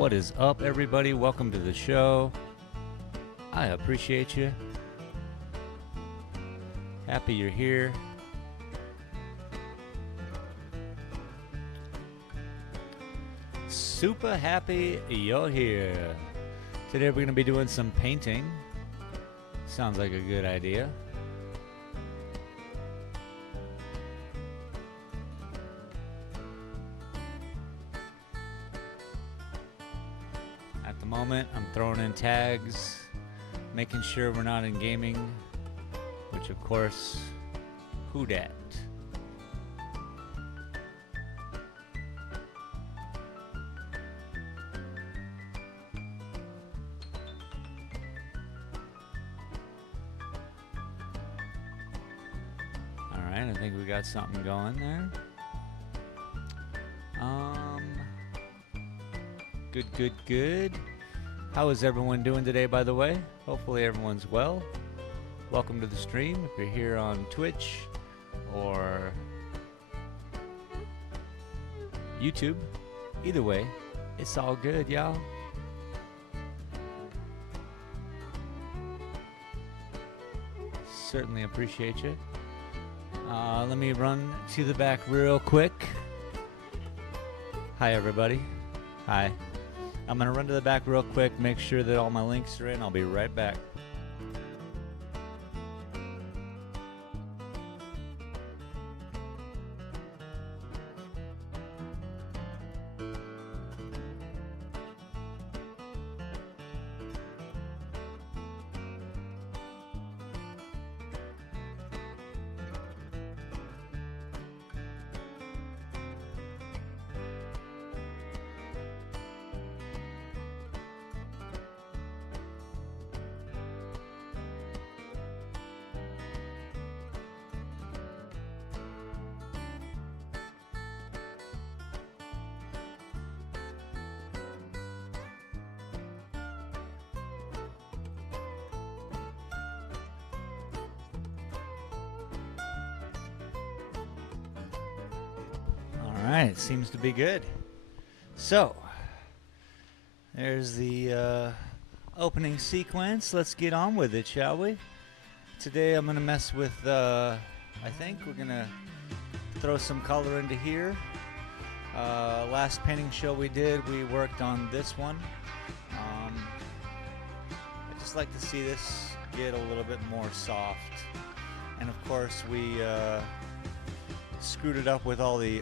What is up, everybody? Welcome to the show. I appreciate you. Happy you're here. Super happy you're here. Today we're going to be doing some painting. Sounds like a good idea. At the moment, I'm throwing in tags, making sure we're not in gaming, which of course, who dat? Alright, I think we got something going there. Good. How is everyone doing today, by the way? Hopefully everyone's well. Welcome to the stream if you're here on Twitch or YouTube. Either way, it's all good, y'all. Certainly appreciate you. Let me run to the back real quick. Hi, everybody. Hi. I'm going to run to the back real quick, make sure that all my links are in. I'll be right back. Alright, seems to be good. So, there's the opening sequence. Let's get on with it, shall we? Today I'm going to mess with, I think we're going to throw some color into here. Last painting show we did, we worked on this one. I just like to see this get a little bit more soft. And of course we screwed it up with all the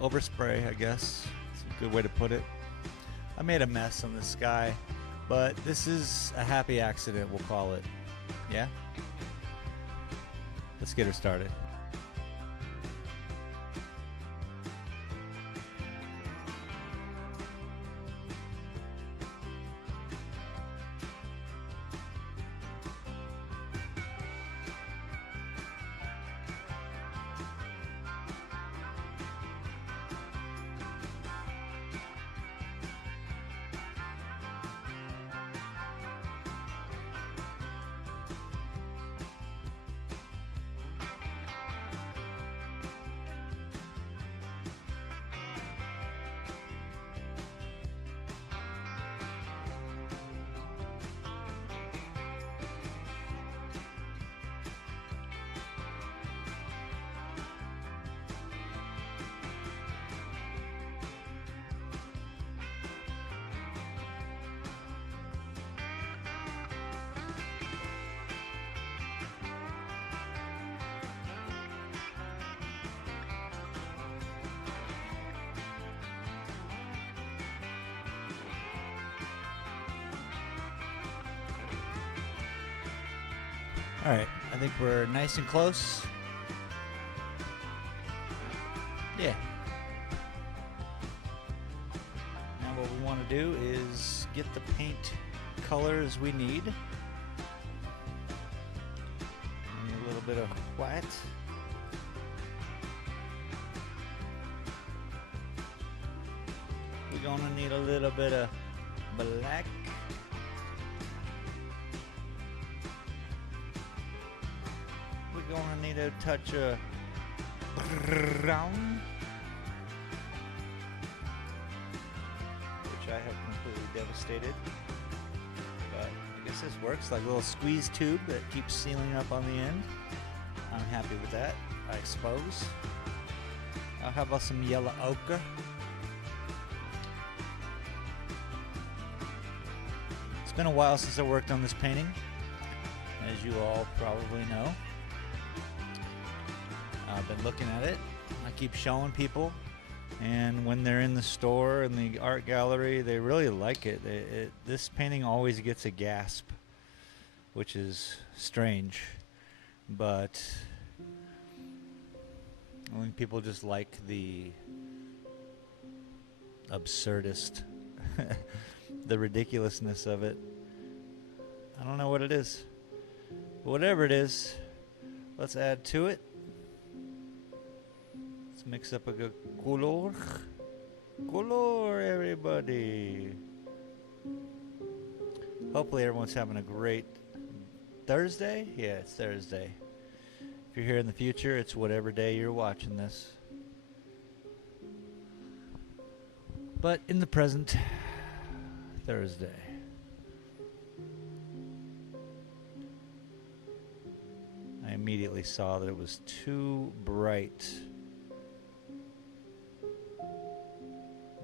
overspray, I guess. It's a good way to put it. I made a mess on the sky, but this is a happy accident, we'll call it. Yeah? Let's get her started. Alright, I think we're nice and close. Yeah. Now what we want to do is get the paint colors we need. And a little bit of white. We're gonna need a little bit of black. We're gonna need a touch of brown. which I have completely devastated. But I guess this works, like a little squeeze tube that keeps sealing up on the end. I'm happy with that, I suppose. How about some yellow ochre? It's been a while since I worked on this painting, as you all probably know. I've been looking at it. I keep showing people, and when they're in the store and the art gallery, they really like it. This painting always gets a gasp, which is strange, but I think people just like the absurdist, the ridiculousness of it. I don't know what it is, but whatever it is, let's add to it. Let's mix up a good color. Color, everybody. Hopefully everyone's having a great Thursday. Yeah, it's Thursday. If you're here in the future, it's whatever day you're watching this. But in the present, Thursday. I immediately saw that it was too bright.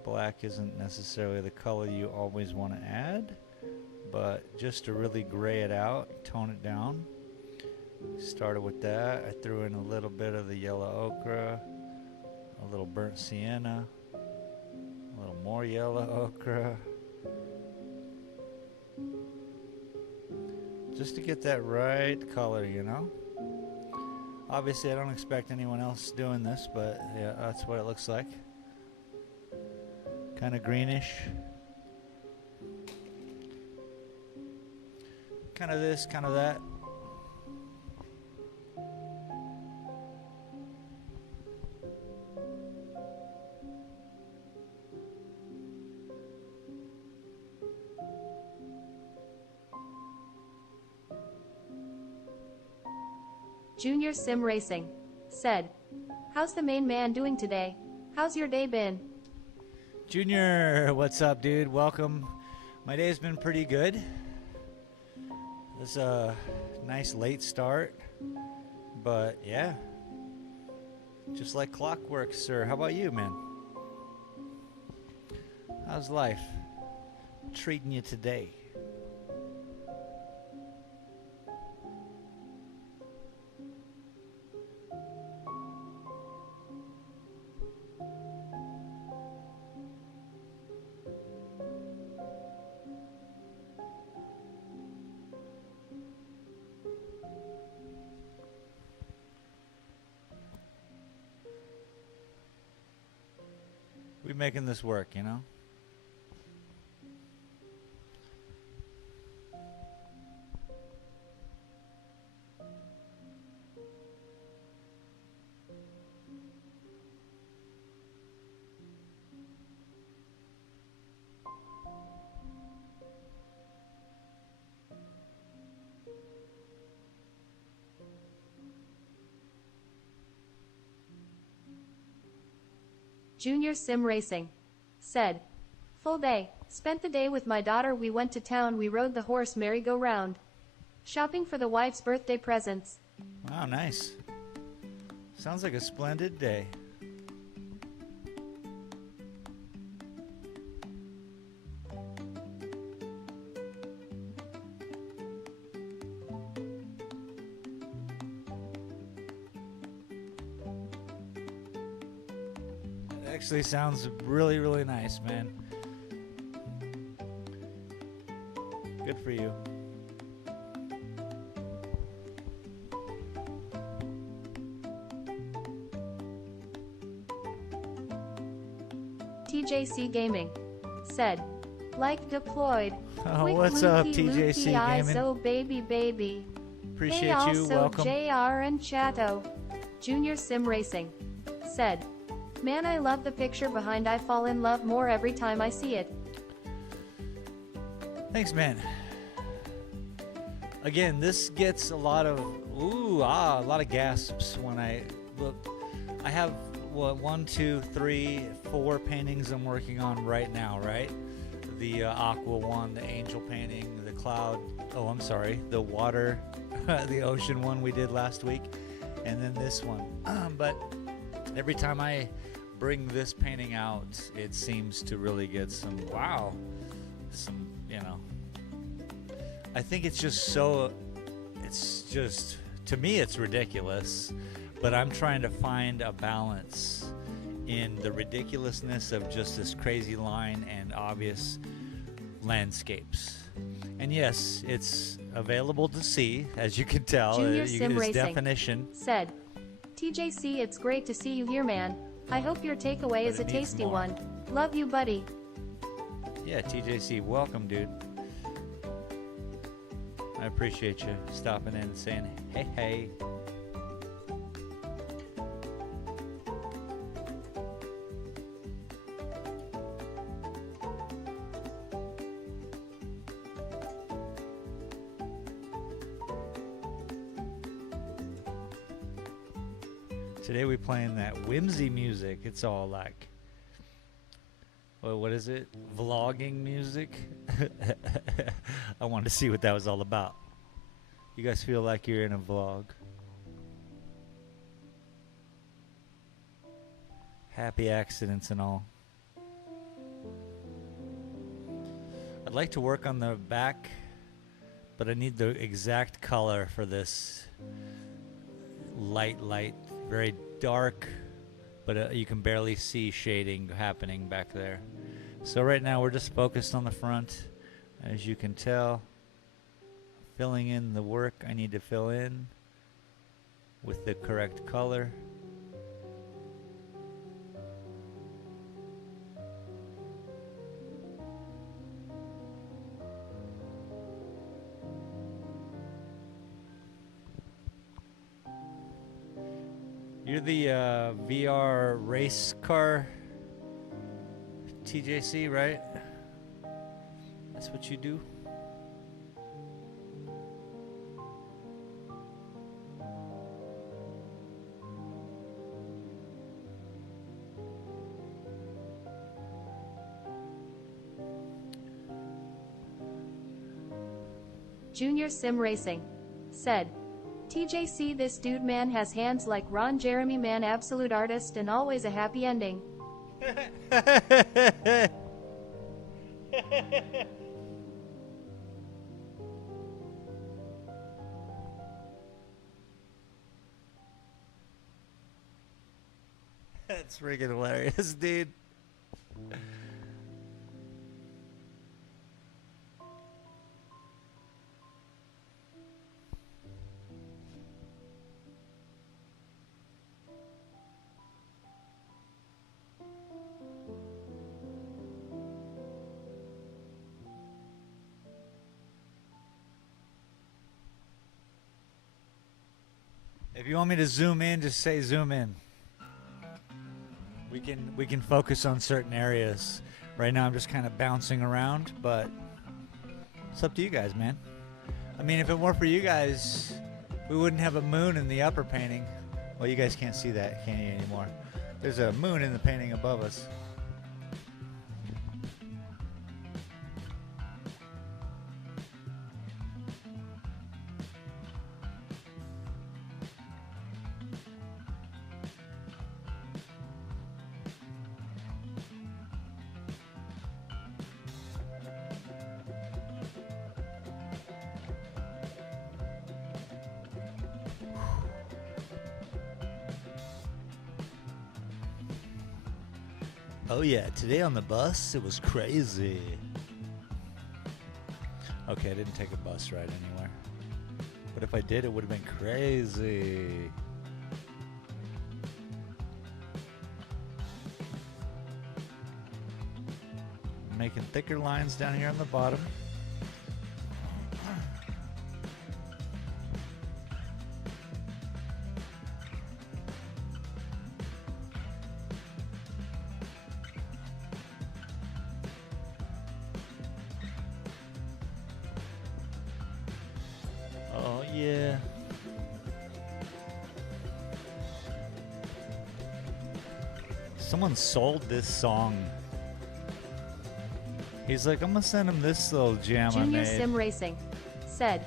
Black isn't necessarily the color you always want to add, but just to really gray it out, tone it down. Started with that. I threw in a little bit of the yellow ochre, a little burnt sienna, a little more yellow ochre, just to get that right color, you know. Obviously I don't expect anyone else doing this, but yeah, that's what it looks like. Kind of greenish, kind of this, kind of that. Junior Sim Racing said, "How's the main man doing today? How's your day been?" Junior, what's up, dude? Welcome. My day's been pretty good. This a nice late start, but yeah, just like clockwork, sir. How about you, man? How's life treating you today? We making this work, you know? Junior Sim Racing said, "Full day. Spent the day with my daughter. We went to town. We rode the horse merry-go-round. Shopping for the wife's birthday presents." Wow, nice. Sounds like a splendid day. Actually sounds really, really nice, man. Good for you. TJC Gaming said, "Like deployed. Oh, Quick what's up, looky TJC looky eyes, Gaming? oh baby baby. Appreciate Hey, you. also Welcome. JR and Chato." Junior Sim Racing said, "Man, I love the picture behind. I fall in love more every time I see it." Thanks, man. Again, this gets a lot of a lot of gasps when I look. I have what 1, 2, 3, 4 paintings I'm working on right now, right? the aqua one, the angel painting, the cloud. Oh, I'm sorry, the water, the ocean one we did last week, and then this one. But every time I bring this painting out, it seems to really get some I think it's just to me it's ridiculous, but I'm trying to find a balance in the ridiculousness of just this crazy line and obvious landscapes. And yes, it's available to see, as you can tell. Junior You Sim get its Racing definition. said, TJC, it's great to see you here, man. I hope your takeaway is a it needs tasty more. one. Love you, buddy. Yeah, TJC, welcome, dude. I appreciate you stopping in and saying, hey. Today we playing that whimsy music. It's all like, well, what is it? Vlogging music? I wanted to see what that was all about. You guys feel like you're in a vlog? Happy accidents and all. I'd like to work on the back, but I need the exact color for this light, very dark, but you can barely see shading happening back there. So right now we're just focused on the front, as you can tell, filling in the work I need to fill in with the correct color. You're the VR race car TJC, right? That's what you do? Junior Sim Racing said, TJC, this dude man has hands like Ron Jeremy, man, absolute artist and always a happy ending. That's freaking hilarious, dude. If you want me to zoom in, just say zoom in. We can focus on certain areas. Right now I'm just kind of bouncing around, but it's up to you guys, man. I mean, if it weren't for you guys, we wouldn't have a moon in the upper painting. Well, you guys can't see that, can you, anymore? There's a moon in the painting above us. Oh yeah, today on the bus, it was crazy. Okay, I didn't take a bus ride anywhere. But if I did, it would have been crazy. Making thicker lines down here on the bottom. Oh, yeah. Someone sold this song He's like, I'm gonna send him this little jam I Junior made. Sim Racing said,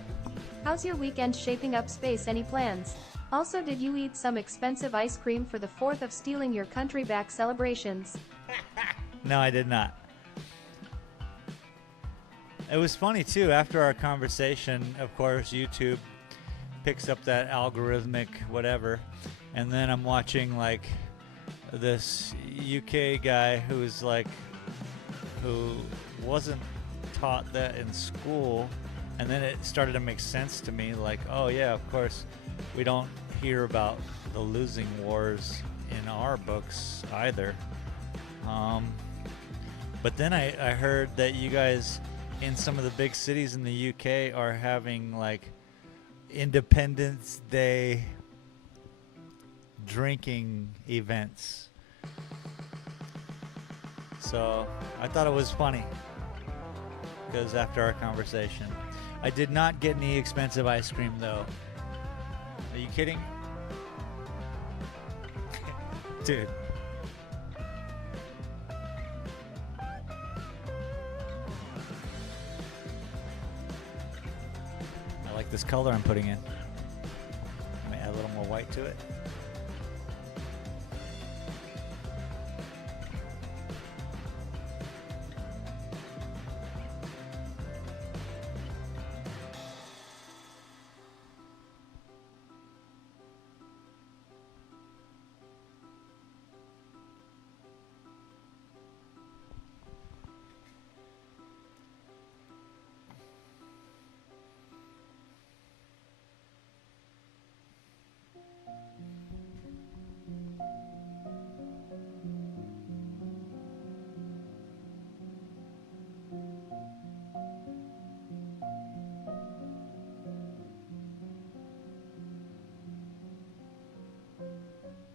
"How's your weekend shaping up, Space? Any plans? Also, did you eat some expensive ice cream for the 4th of stealing your country back celebrations?" No, I did not. It was funny too. After our conversation, of course, YouTube picks up that algorithmic whatever, and then I'm watching like this UK guy who wasn't taught that in school, and then it started to make sense to me. Like, oh yeah, of course, we don't hear about the losing wars in our books either. But then I heard that you guys in some of the big cities in the UK are having like Independence Day drinking events. So I thought it was funny because after our conversation, I did not get any expensive ice cream though. Are you kidding? Dude. I like this color I'm putting in. Let me add a little more white to it.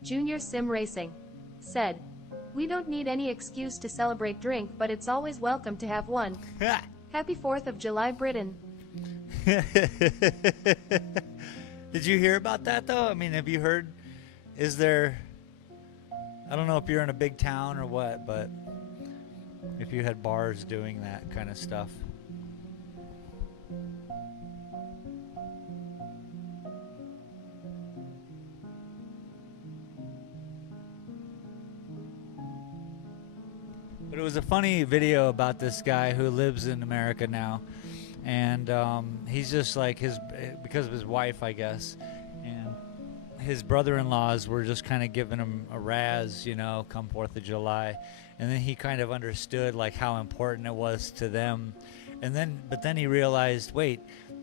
Junior Sim Racing said, "We don't need any excuse to celebrate drink, but it's always welcome to have one. Happy 4th of July, Britain." Did you hear about that though? I mean, have you heard? Is there? I don't know if you're in a big town or what, but if you had bars doing that kind of stuff. But it was a funny video about this guy who lives in America now, and he's just like because of his wife, I guess, and his brother-in-laws were just kind of giving him a razz, you know, come 4th of July, and then he kind of understood like how important it was to them, but then he realized, wait,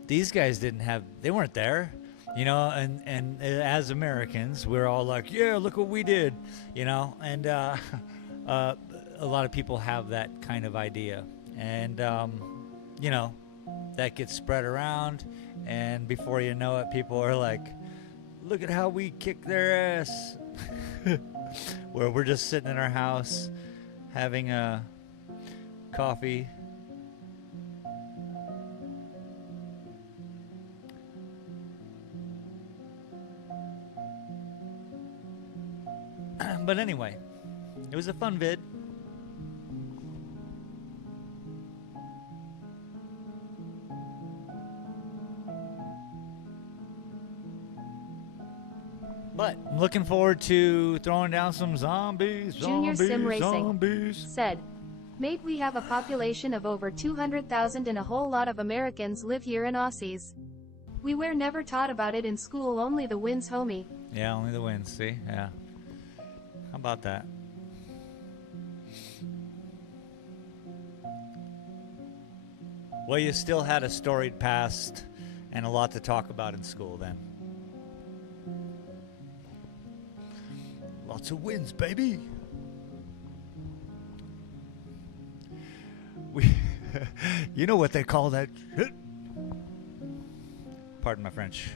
these guys they weren't there. You know, and as Americans, we're all like, yeah, look what we did, you know, and a lot of people have that kind of idea, and you know, that gets spread around, and before you know it, people are like, look at how we kick their ass. Where we're just sitting in our house having a coffee, but anyway, it was a fun vid. But I'm looking forward to throwing down some zombies. Junior Sim Racing zombies. said, "Mate, we have a population of over 200,000 and a whole lot of Americans live here in Aussies. We were never taught about it in school, only the wins, homie." Yeah, only the wins. See, yeah. How about that? Well, you still had a storied past and a lot to talk about in school then. Lots of wins, baby. You know what they call that shit? Pardon my French.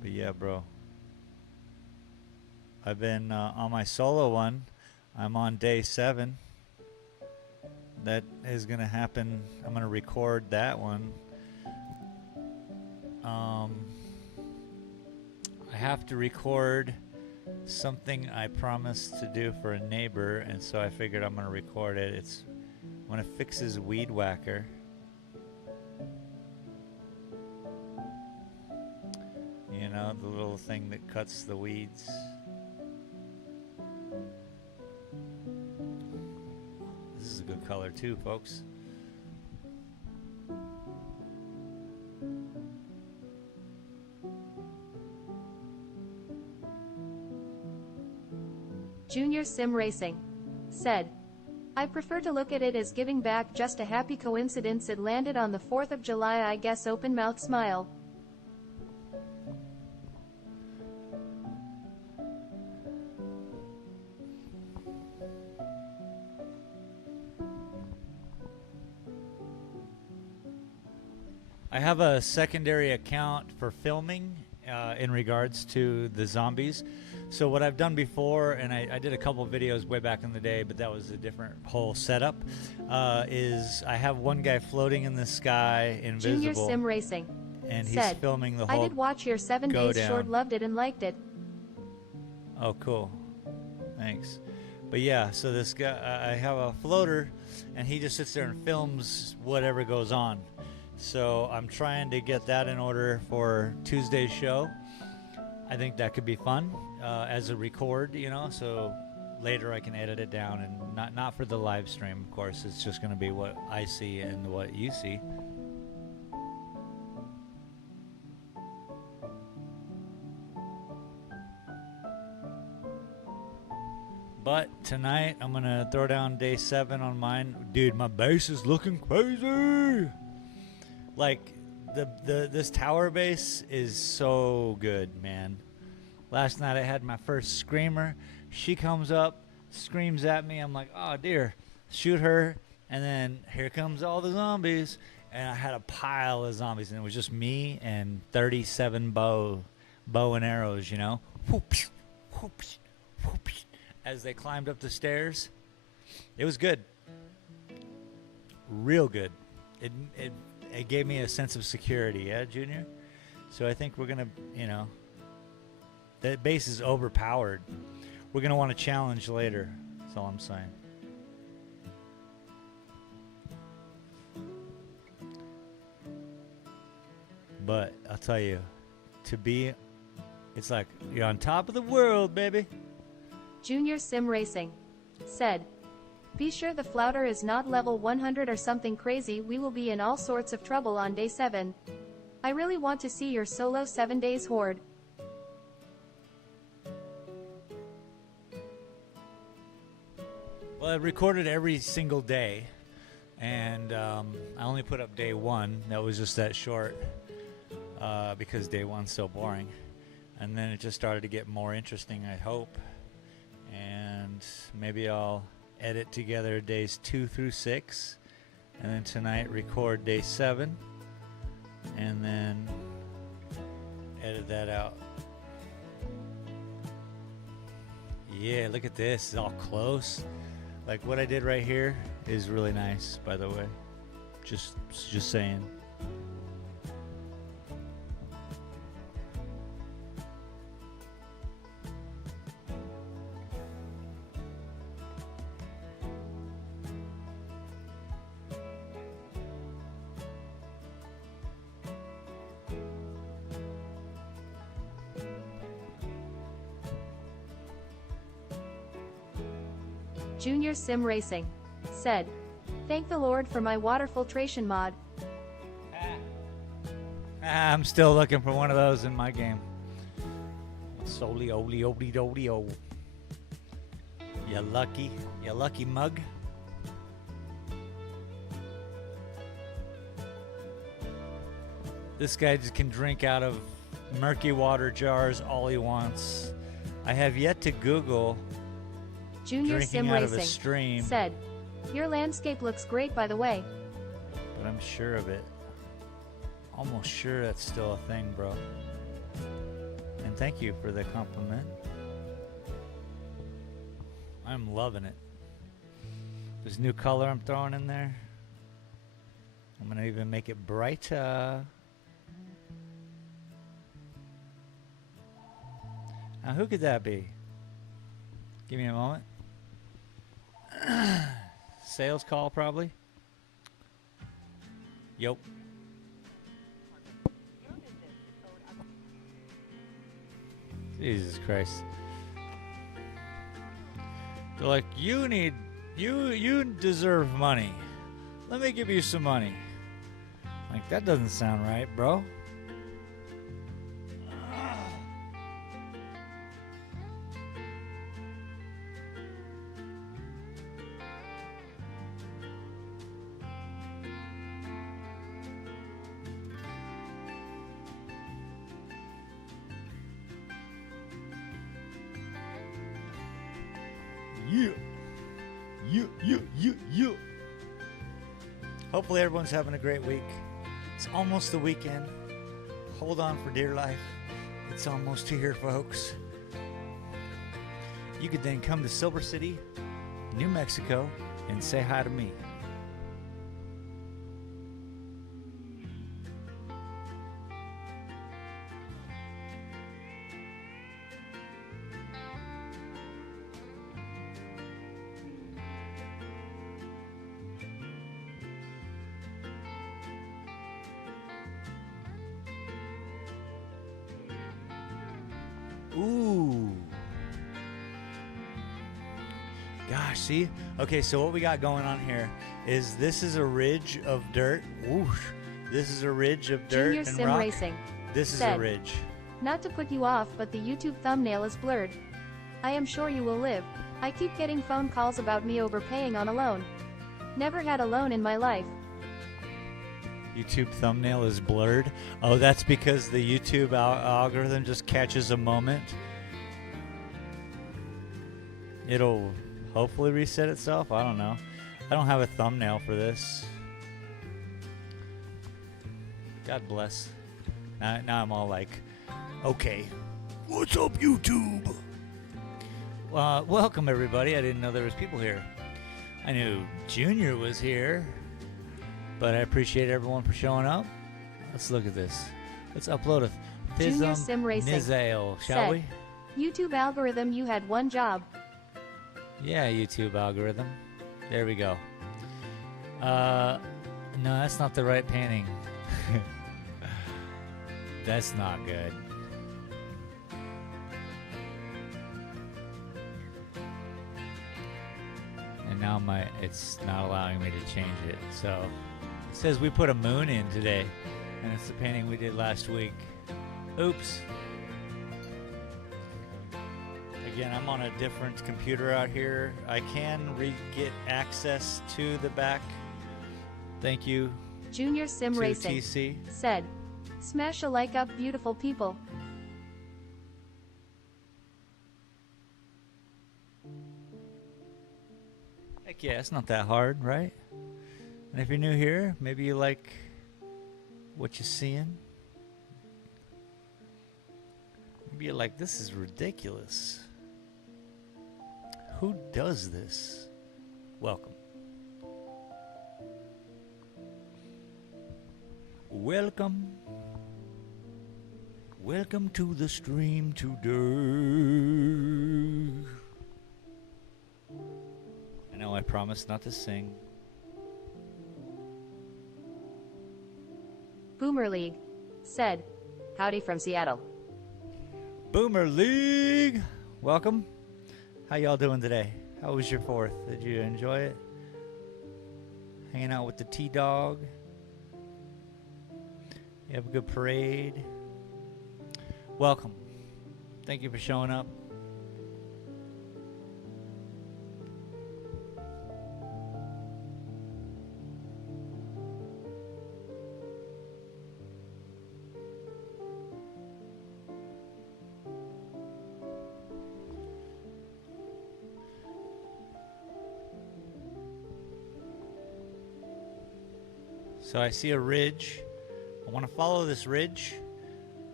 But yeah, bro. I've been on my solo one. I'm on day 7. That is going to happen. I'm going to record that one. I have to record something I promised to do for a neighbor, and so I figured I'm going to record it. It's when it fixes Weed Whacker. You know, the little thing that cuts the weeds. This is a good color too, folks. Junior Sim Racing said, I prefer to look at it as giving back, just a happy coincidence it landed on the 4th of July, I guess. Open mouth smile. I have a secondary account for filming in regards to the zombies. So what I've done before, and I did a couple videos way back in the day, but that was a different whole setup, is I have one guy floating in the sky, invisible. Junior Sim Racing and he's said, filming the whole I did watch your 7 days down. short, loved it and liked it. Oh, cool. Thanks. But yeah, so this guy, I have a floater, and he just sits there and films whatever goes on. So I'm trying to get that in order for Tuesday's show. I think that could be fun as a record, you know, so later I can edit it down, and not for the live stream, of course. It's just going to be what I see and what you see. But tonight I'm going to throw down day 7 on mine. Dude, my base is looking crazy. Like this tower base is so good, man. Last night I had my first screamer. She comes up, screams at me. I'm like, oh dear, shoot her. And then here comes all the zombies. And I had a pile of zombies, and it was just me and 37 bow and arrows, you know, whoops, whoops, whoops, as they climbed up the stairs. It was good, real good. It gave me a sense of security, yeah, Junior? So I think we're going to, you know, that base is overpowered. We're going to want a challenge later. That's all I'm saying. But I'll tell you, it's like you're on top of the world, baby. Junior Sim Racing said, be sure the flouter is not level 100 or something crazy. We will be in all sorts of trouble on day 7. I really want to see your solo 7 days horde. Well, I recorded every single day, and I only put up day 1. That was just that short because day 1's so boring. And then it just started to get more interesting, I hope. And maybe I'll edit together days 2 through 6, and then tonight record day 7, and then edit that out. Yeah, look at this. It's all close. Like what I did right here is really nice, by the way. Just saying. Junior Sim Racing said, thank the Lord for my water filtration mod. I'm still looking for one of those in my game. Soli oli oli doli o. You lucky mug. This guy just can drink out of murky water jars all he wants. I have yet to Google Junior Sim out of a Racing stream, said, your landscape looks great, by the way. but I'm sure of it. Almost sure that's still a thing, bro. And thank you for the compliment. I'm loving it. This new color I'm throwing in there, I'm gonna even make it brighter. Now, who could that be? Give me a moment. Sales call, probably. Yup. Jesus Christ. They're like, you deserve money. Let me give you some money. Like, that doesn't sound right, bro. Yeah. Hopefully everyone's having a great week. It's almost the weekend. Hold on for dear life. It's almost here, folks. You could then come to Silver City, New Mexico, and say hi to me. Ooh. Gosh, see? Okay, so what we got going on here is this is a ridge of dirt. Whoosh. This is a ridge of dirt Junior and Sim rock. Racing This is a said, ridge. "Not to put you off, but the YouTube thumbnail is blurred. I am sure you will live. I keep getting phone calls about me overpaying on a loan. Never had a loan in my life. YouTube thumbnail is blurred. Oh, that's because the YouTube algorithm just catches a moment. It'll hopefully reset itself. I don't know. I don't have a thumbnail for this. God bless. Now I'm all like, okay, what's up, YouTube? Welcome, everybody. I didn't know there was people here. I knew Junior was here, but I appreciate everyone for showing up. Let's look at this. Let's upload a Junior Sim Thism Racing Nizail, shall said, we? YouTube algorithm, you had one job. Yeah, YouTube algorithm. There we go. No, that's not the right painting. That's not good. And now it's not allowing me to change it. So it says we put a moon in today, and it's the painting we did last week. Oops. Again, I'm on a different computer out here. I can get access to the back. Thank you Junior Sim to Racing TC. said, "Smash a like up, beautiful people." Heck yeah, it's not that hard, right? And if you're new here, maybe you like what you're seeing. Maybe you're like, this is ridiculous. Who does this? Welcome. Welcome. Welcome to the stream today. I know I promised not to sing. Boomer League said, "Howdy from Seattle." Boomer League! Welcome. How y'all doing today? How was your 4th? Did you enjoy it? Hanging out with the T-Dog? You have a good parade? Welcome. Thank you for showing up. So I see a ridge. I want to follow this ridge.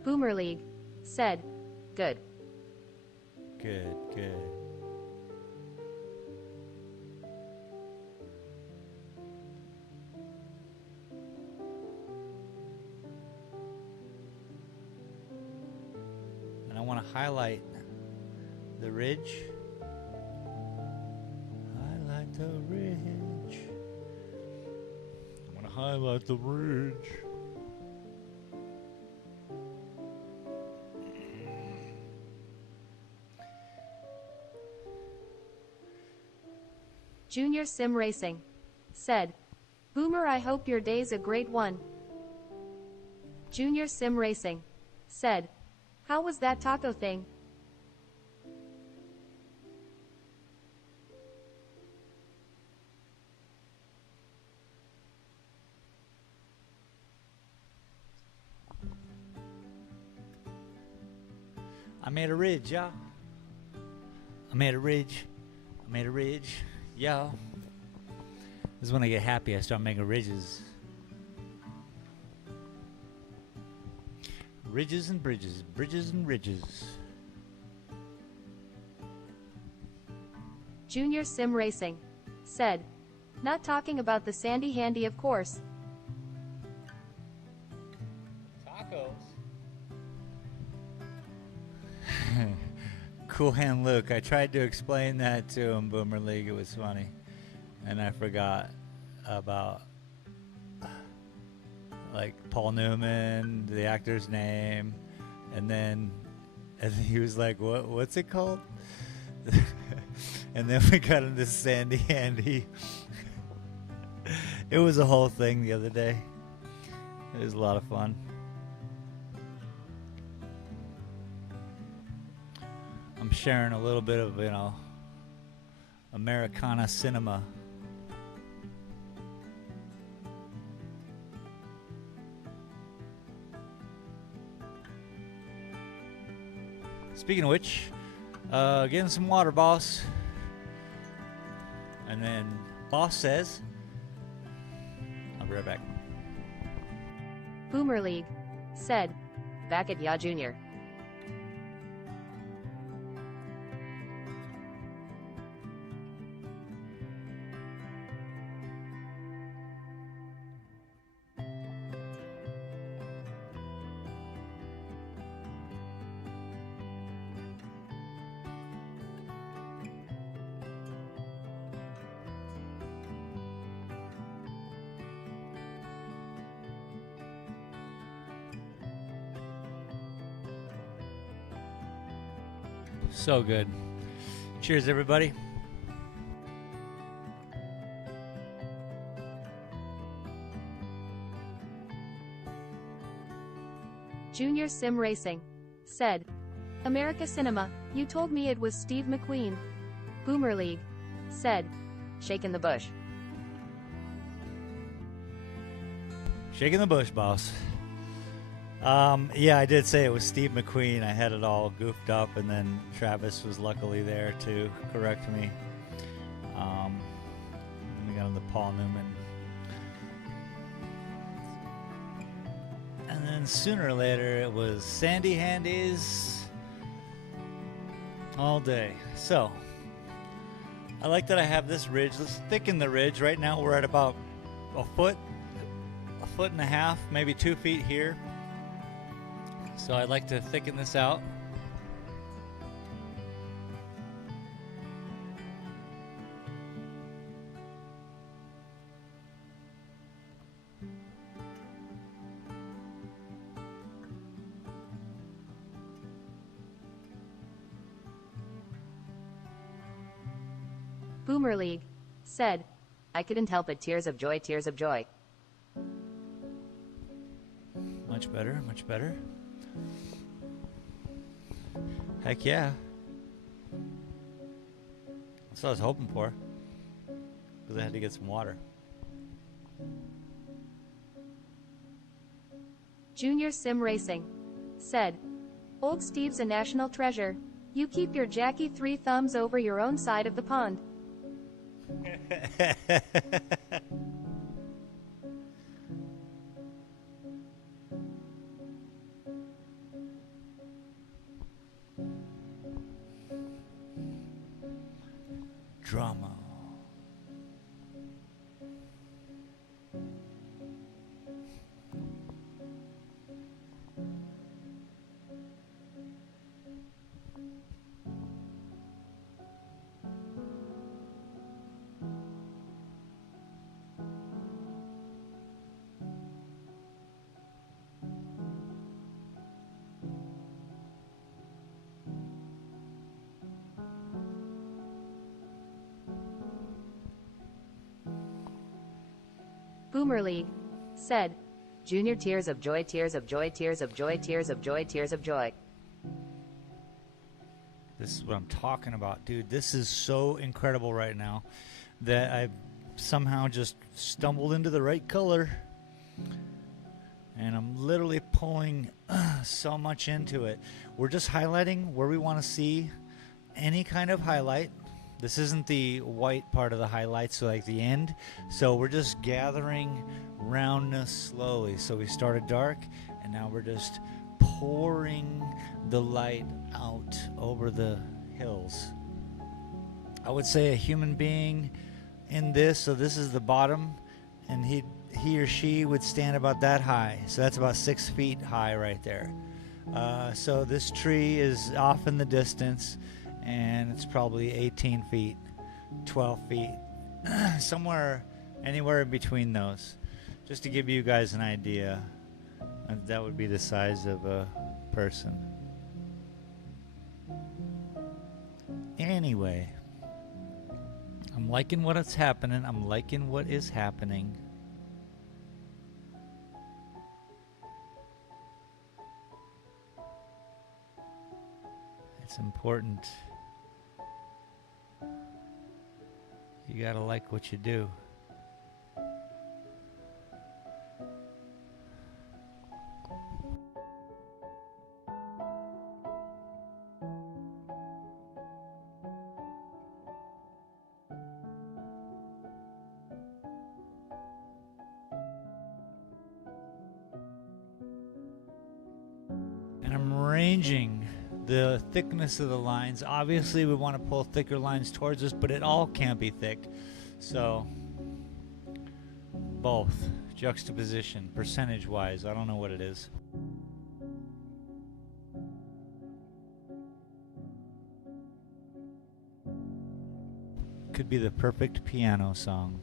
Boomer League said, "Good." Good, good. And I want to highlight ridge. Highlight the ridge. I'm gonna highlight the ridge. Junior Sim Racing said, Boomer, I hope your day's a great one. Junior Sim Racing said, how was that taco thing? I made a ridge, y'all. I made a ridge. I made a ridge, y'all. This is when I get happy, I start making ridges. Ridges and bridges, bridges and ridges. Junior Sim Racing said, not talking about the Sandy Handy, of course. Tacos. Cool Hand Luke. I tried to explain that to him, Boomer League. It was funny. And I forgot about like Paul Newman, the actor's name, and then he was like, what's it called? And then we got into Sandy Handy. It was a whole thing the other day. It was a lot of fun. I'm sharing a little bit of, Americana cinema. Speaking of which, getting some water, boss. And then boss says, I'll be right back. Boomer League said, back at Ya Junior. So good. Cheers, everybody. Junior Sim Racing said, America Cinema, you told me it was Steve McQueen. Boomer League said, shaking the bush. Shaking the bush, boss. Yeah, I did say it was Steve McQueen. I had it all goofed up, and then Travis was luckily there to correct me. We got on the Paul Newman. And then sooner or later, it was Sandy Handy's all day. So, I like that I have this ridge. Let's thicken the ridge. Right now, we're at about a foot and a half, maybe 2 feet here. So I'd like to thicken this out. Boomer League said, I couldn't help it, tears of joy, tears of joy. Much better, much better. Heck yeah. That's what I was hoping for. Because I had to get some water. Junior Sim Racing said, Old Steve's a national treasure. You keep your Jackie 3 thumbs over your own side of the pond. Drama. Boomer League said, Junior, tears of joy, tears of joy, tears of joy, tears of joy, tears of joy. This is what I'm talking about, dude. This is so incredible right now that I somehow just stumbled into the right color. And I'm literally pulling so much into it. We're just highlighting where we want to see any kind of highlight. This isn't the white part of the highlight, so like the end. So we're just gathering roundness slowly. So we started dark, and now we're just pouring the light out over the hills. I would say a human being in this, so this is the bottom, and he or she would stand about that high. So that's about 6 feet high right there. So this tree is off in the distance, and it's probably 18 feet, 12 feet, somewhere, anywhere in between those. Just to give you guys an idea, that would be the size of a person. Anyway, I'm liking what is happening. I'm liking what is happening. It's important. You gotta like what you do. And I'm arranging the thickness of the lines. Obviously we want to pull thicker lines towards us, but it all can't be thick. So both juxtaposition, percentage wise, I don't know what it is. Could be the perfect piano song.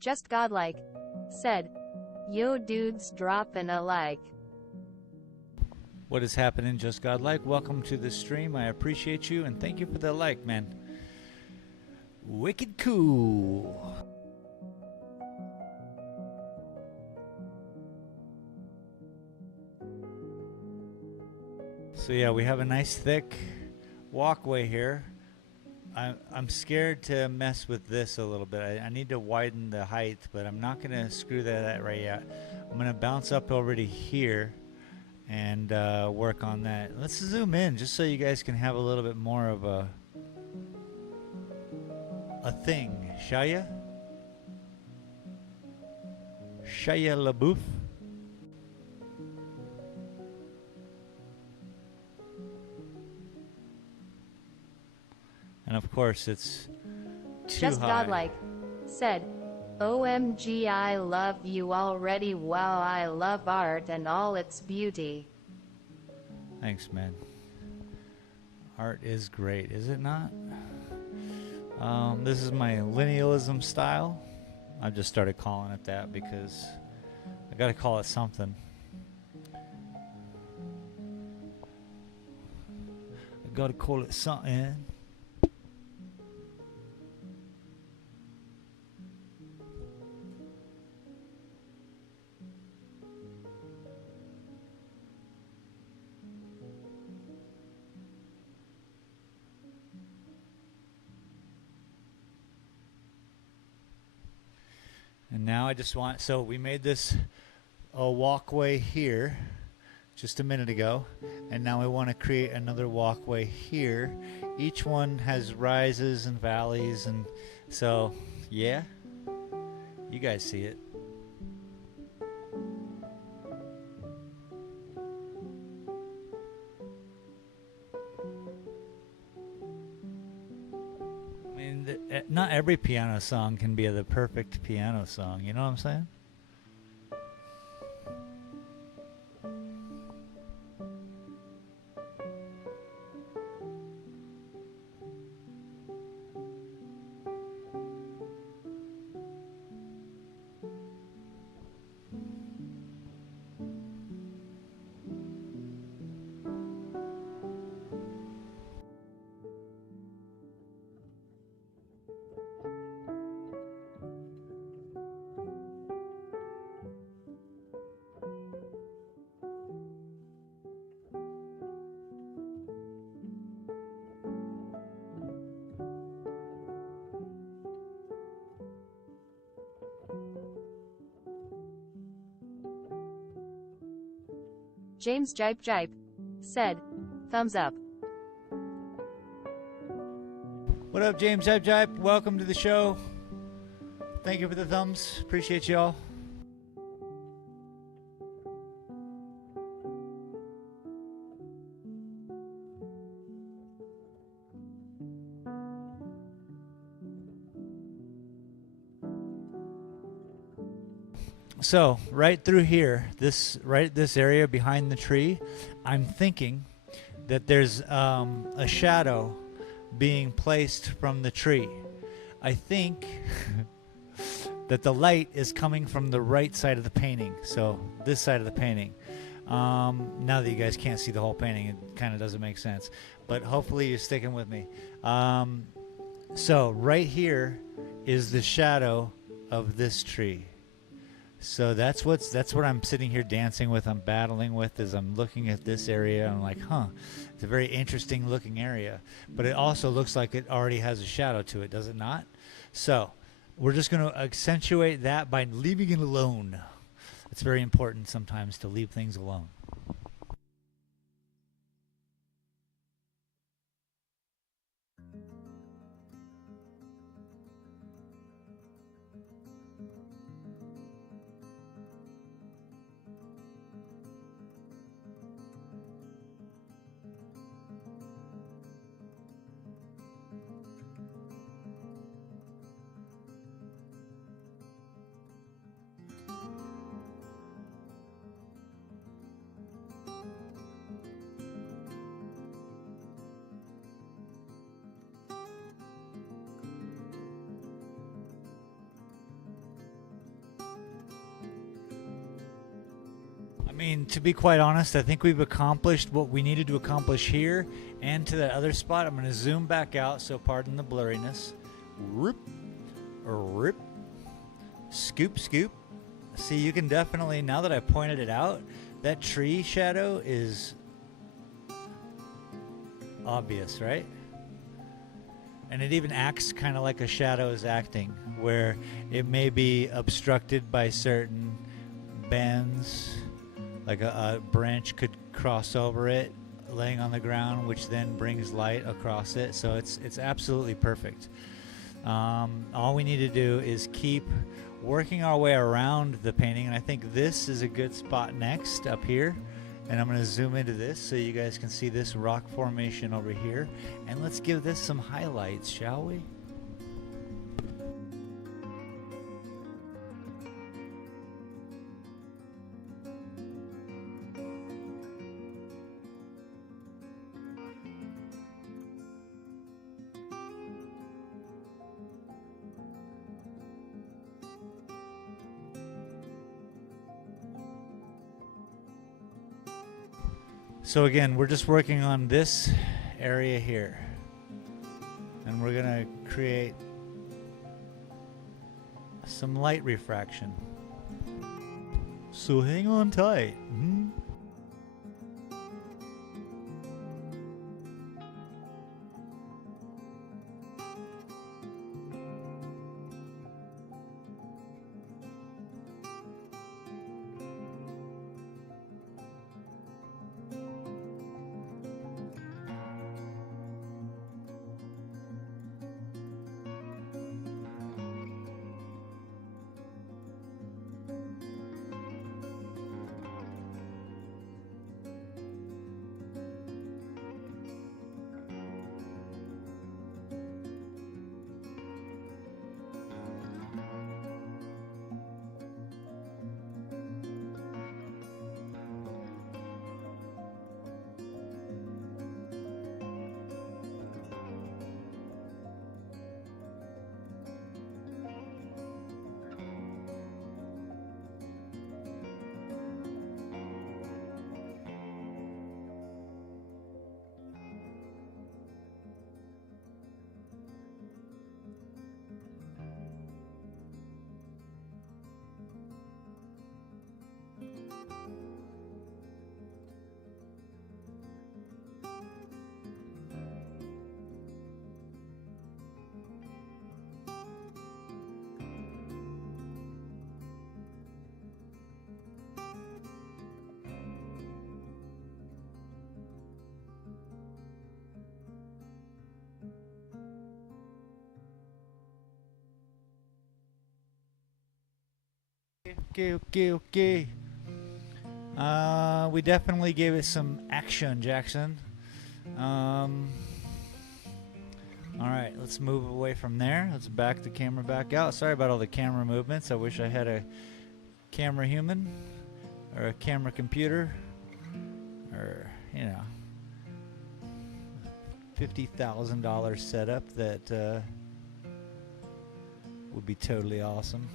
Just Godlike said, yo dudes dropping a like. What is happening, Just Godlike? Welcome to the stream. I appreciate you and thank you for the like, man. Wicked cool. So yeah, we have a nice thick walkway here. I'm scared to mess with this a little bit. I need to widen the height, but I'm not going to screw that right yet. I'm going to bounce up over to here and work on that. Let's zoom in just so you guys can have a little bit more of a thing. Shia? Shia LaBeouf? And of course, it's too Just high. Godlike said, OMG, I love you already. Wow, I love art and all its beauty. Thanks, man. Art is great, is it not? This is my linealism style. I just started calling it that because I gotta call it something. I gotta call it something. And now I just want, so we made this a walkway here just a minute ago, and now we want to create another walkway here. Each one has rises and valleys, and so yeah, you guys see it. Let me mean, not every piano song can be the perfect piano song. You know what I'm saying? James Jipe Jipe said, thumbs up. What up, James Jipe Jipe? Welcome to the show. Thank you for the thumbs. Appreciate y'all. So right through here, this area behind the tree, I'm thinking that there's a shadow being placed from the tree. I think that the light is coming from the right side of the painting, so this side of the painting. Now that you guys can't see the whole painting, it kind of doesn't make sense, but hopefully you're sticking with me. So right here is the shadow of this tree. So that's what I'm sitting here dancing with, I'm battling with, as I'm looking at this area. I'm like, it's a very interesting looking area, but it also looks like it already has a shadow to it, does it not? So we're just going to accentuate that by leaving it alone. It's very important sometimes to leave things alone. I mean, to be quite honest, I think we've accomplished what we needed to accomplish here and to that other spot. I'm going to zoom back out, so pardon the blurriness. Rip, rip, scoop, scoop. See, you can definitely, now that I pointed it out, that tree shadow is obvious, right? And it even acts kind of like a shadow is acting, where it may be obstructed by certain bends. Like a branch could cross over it, laying on the ground, which then brings light across it. So it's absolutely perfect. All we need to do is keep working our way around the painting, and I think this is a good spot next up here. And I'm going to zoom into this so you guys can see this rock formation over here. And let's give this some highlights, shall we? So again, we're just working on this area here, and we're gonna create some light refraction. So hang on tight. Okay. We definitely gave it some action, Jackson. All right, let's move away from there. Let's back the camera back out. Sorry about all the camera movements. I wish I had a camera human or a camera computer or, $50,000 setup that would be totally awesome.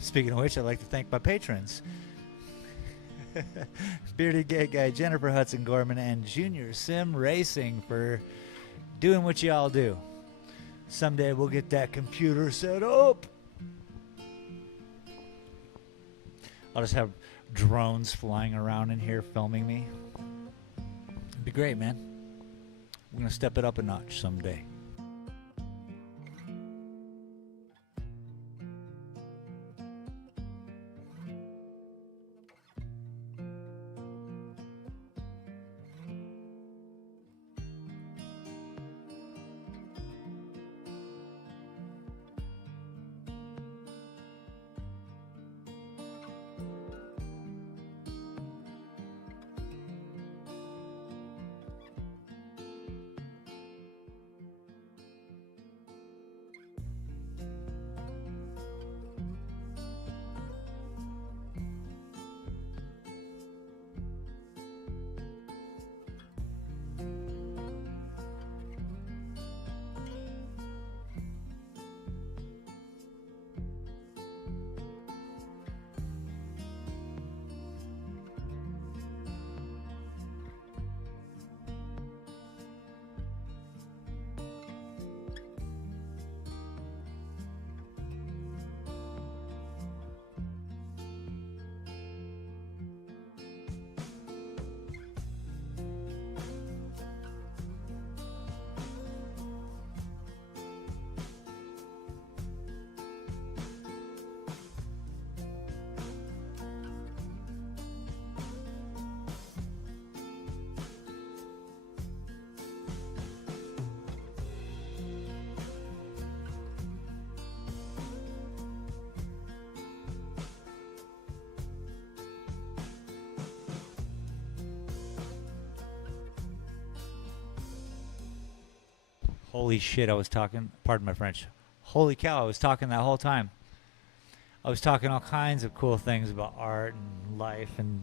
Speaking of which, I'd like to thank my patrons. Bearded Gay Guy, Jennifer Hudson Gorman, and Junior Sim Racing for doing what y'all do. Someday we'll get that computer set up. I'll just have drones flying around in here filming me. It'd be great, man. We're going to step it up a notch someday. Holy shit, I was talking, pardon my French. Holy cow, I was talking that whole time. I was talking all kinds of cool things about art and life and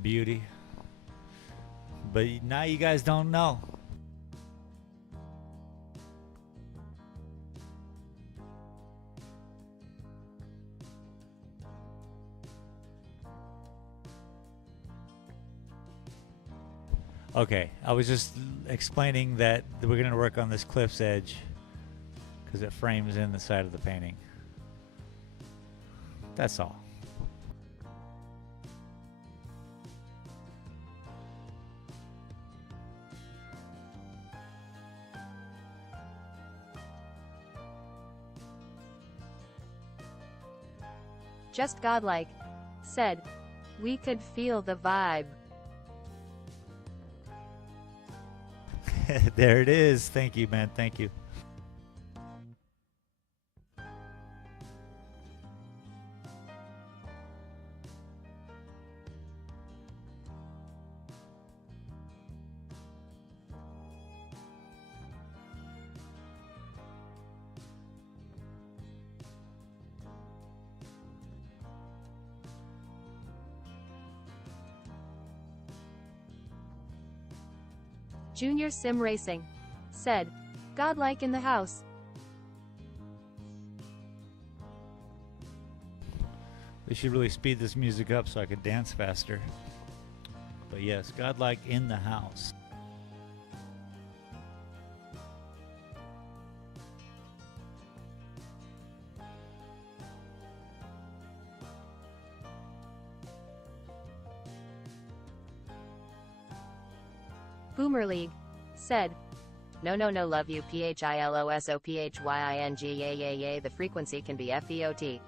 beauty. But now you guys don't know. Okay, I was just explaining that we're going to work on this cliff's edge because it frames in the side of the painting. That's all. Just godlike. Said. We could feel the vibe. There it is. Thank you, man. Thank you. Junior Sim Racing. Said. Godlike in the house. We should really speed this music up so I could dance faster. But yes, godlike in the house. Boomer League. Said. No, love you, PHILOSOPHYING, yay, the frequency can be FEOT.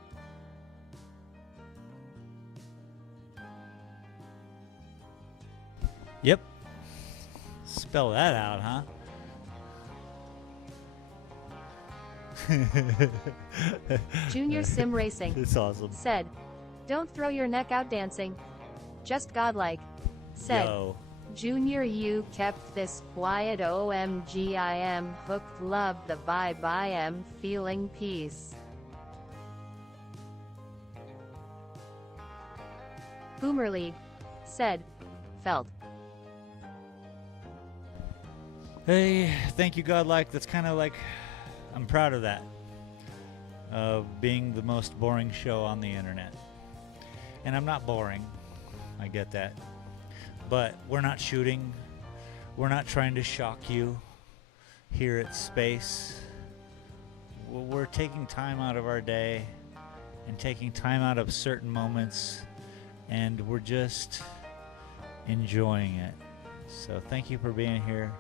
Yep. Spell that out, huh? Junior Sim Racing It's awesome. said, "Don't throw your neck out dancing. Just godlike." Said, Yo. "Junior, you kept this quiet. OMG, I am hooked. Love the vibe. I am feeling peace." Boomer League said, "Felt." Hey, thank you, Godlike. That's kind of like, I'm proud of that. Being the most boring show on the internet. And I'm not boring. I get that. But we're not shooting. We're not trying to shock you here at Space. We're taking time out of our day and taking time out of certain moments, and we're just enjoying it. So thank you for being here.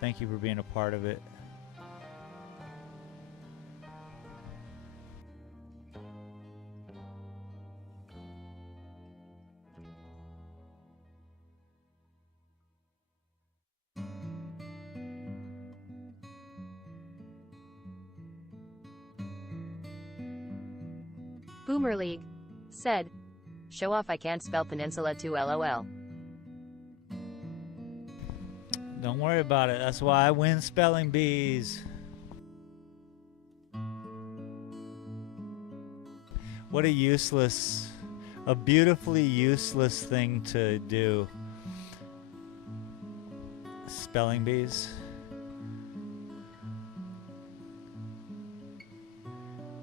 Thank you for being a part of it. Boomer League said, Show off I can't spell peninsula too LOL. Don't worry about it. That's why I win spelling bees. What a beautifully useless thing to do. Spelling bees.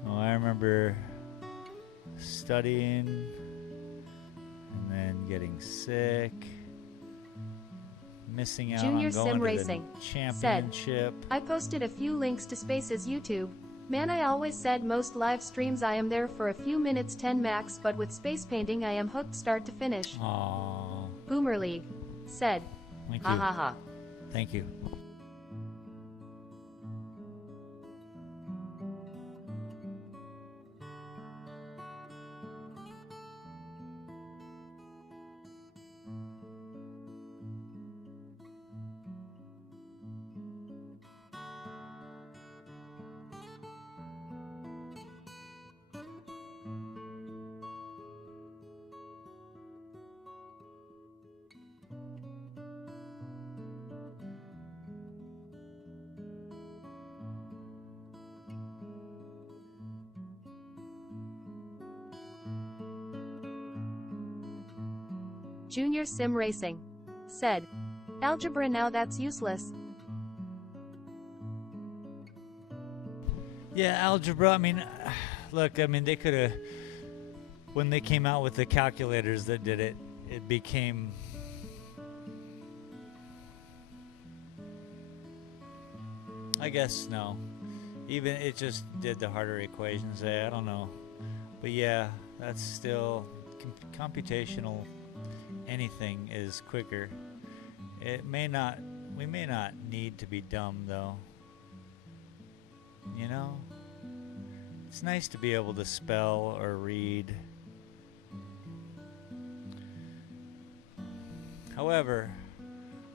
Oh, I remember studying and then getting sick. Missing out Junior on going Sim to Racing the championship. "I posted a few links to Space's YouTube. Man, I always said most live streams I am there for a few minutes 10 max, but with space painting I am hooked start to finish." Aww, Boomer League said, thank Ha you. ha ha. Thank you. Junior Sim Racing said, "Algebra now that's useless." Yeah, algebra. I mean, look, I mean, they could have, when they came out with the calculators that did it, it became, I guess, no. Even it just did the harder equations. I don't know. But yeah, that's still computational. Anything is quicker. We may not need to be dumb though. You know? It's nice to be able to spell or read. However,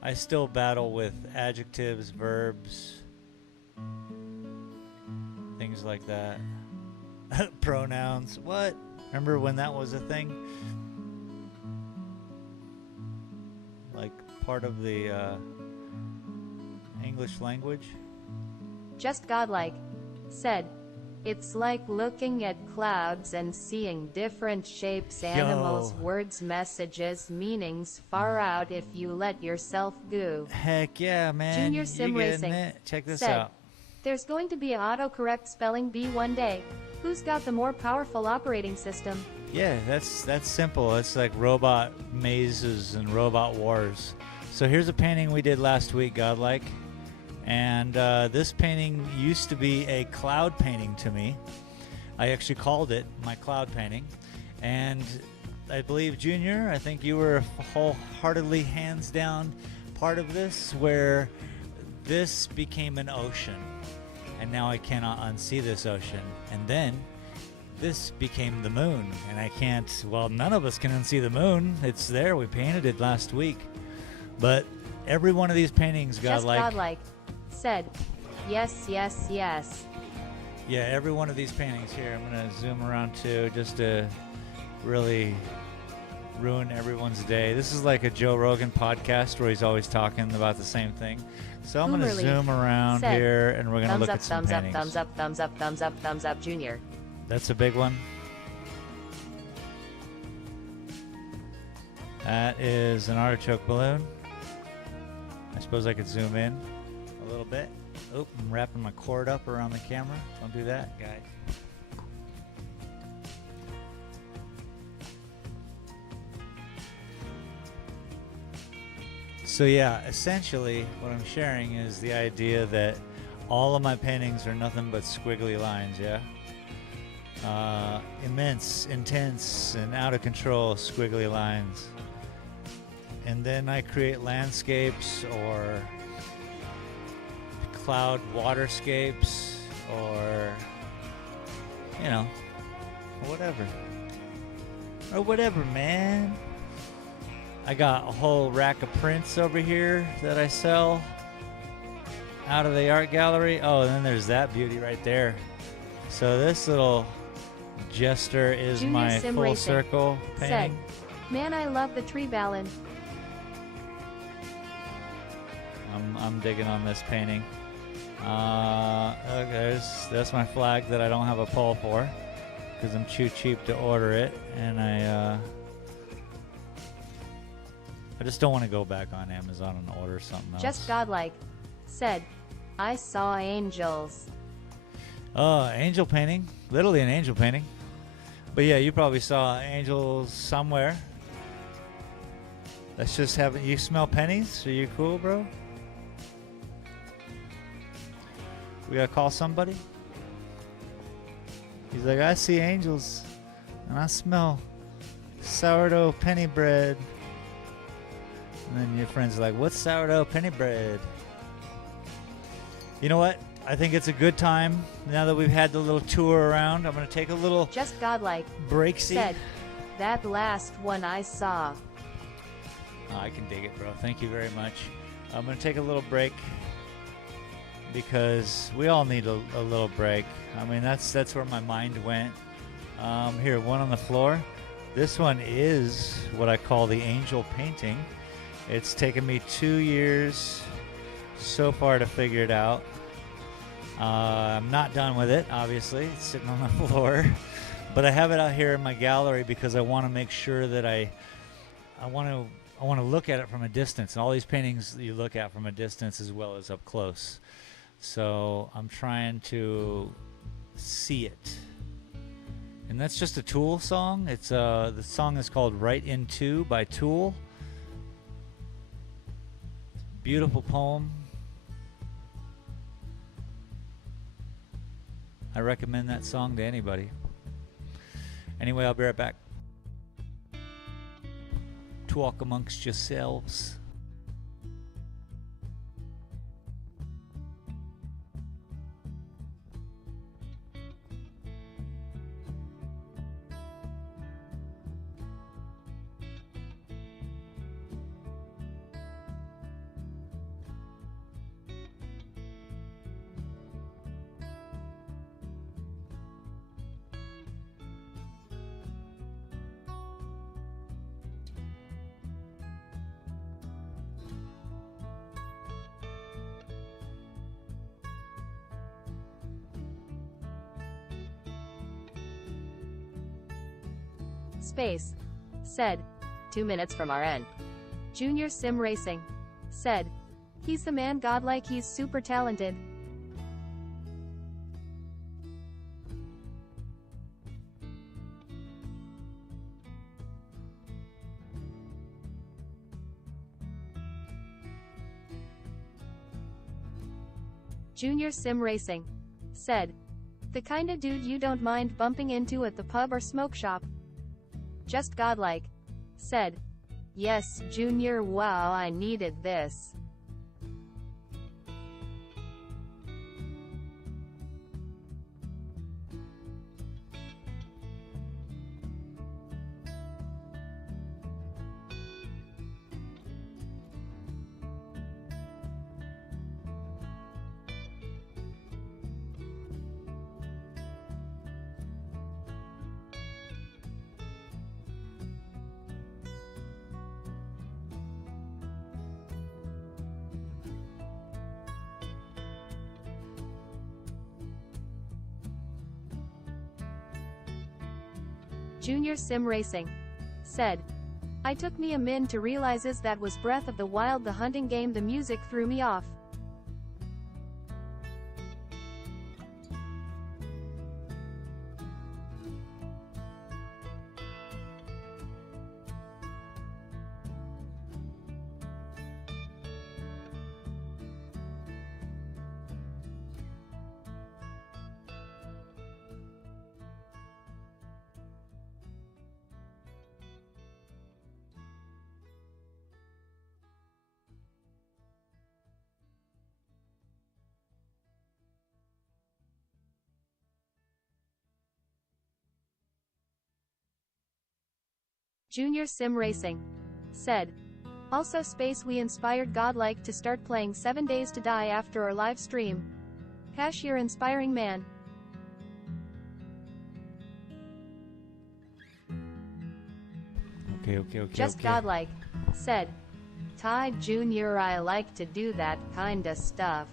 I still battle with adjectives, verbs, things like that. Pronouns. What? Remember when that was a thing? Like part of the English language? Just Godlike said, "It's like looking at clouds and seeing different shapes, animals, words, messages, meanings far out if you let yourself go." Heck yeah, man. Junior You Sim getting Racing it? Check this said, out. "There's going to be an autocorrect spelling bee one day. Who's got the more powerful operating system?" Yeah, that's simple. It's like robot mazes and robot wars. So here's a painting we did last week, Godlike. And this painting used to be a cloud painting to me. I actually called it my cloud painting. And I believe, Junior, I think you were wholeheartedly, hands down, part of this, where this became an ocean. And now I cannot unsee this ocean. And then this became the moon. And I can't, well, none of us can unsee the moon. It's there. We painted it last week. But every one of these paintings, Just Godlike. Godlike said, "Yes, yes, yes." Yeah, every one of these paintings here, I'm going to zoom around too, just to really ruin everyone's day. This is like a Joe Rogan podcast where he's always talking about the same thing. So I'm going to Boomerly zoom around said, here, and we're going to Thumbs look up, at some thumbs up, paintings. thumbs up, thumbs up, thumbs up, thumbs up, thumbs up, Junior. That's a big one. That is an artichoke balloon. I suppose I could zoom in a little bit. Oh, I'm wrapping my cord up around the camera. Don't do that, guys. So yeah, essentially what I'm sharing is the idea that all of my paintings are nothing but squiggly lines, yeah? Immense, intense, and out of control squiggly lines. And then I create landscapes or cloud waterscapes or, you know, whatever. Or whatever, man. I got a whole rack of prints over here that I sell out of the art gallery. Oh, and then there's that beauty right there. So this little jester is Junior my Sim full Racing circle said, painting. "Man, I love the tree ballad." I'm digging on this painting. Okay, that's my flag that I don't have a pole for because I'm too cheap to order it, and I just don't want to go back on Amazon and order something else. Just Godlike said, "I saw angels." Angel painting, literally an angel painting. But yeah, you probably saw angels somewhere. Let's just have you smell pennies. Are you cool, bro? We gotta call somebody. He's like, I see angels, and I smell sourdough penny bread. And then your friends are like, what's sourdough penny bread? You know what? I think it's a good time, now that we've had the little tour around, I'm going to take a little Just Godlike break seat. said, "That last one I saw." Oh, I can dig it, bro. Thank you very much. I'm going to take a little break because we all need a little break. I mean, that's where my mind went. Here, one on the floor. This one is what I call the angel painting. It's taken me 2 years so far to figure it out. I'm not done with it, obviously. It's sitting on the floor. But I have it out here in my gallery because I want to make sure that I want to look at it from a distance. And all these paintings you look at from a distance as well as up close. So I'm trying to see it. And that's just a Tool song. It's the song is called Right in Two by Tool. Beautiful poem. I recommend that song to anybody. Anyway, I'll be right back. Talk amongst yourselves. Space said, 2 minutes from our end. Junior Sim Racing said, "He's the man, Godlike, he's super talented." Junior Sim Racing said, "The kinda dude you don't mind bumping into at the pub or smoke shop." Just Godlike said, "Yes, Junior, wow, I needed this." Junior Sim Racing, said. I took me a min to realizes that was Breath of the Wild, the hunting game. The music threw me off. Junior Sim Racing, said. Also space we inspired Godlike to start playing 7 Days to Die after our live stream. Hash you're inspiring man. Okay. Just Godlike, said. Ty Junior, I like to do that kinda stuff.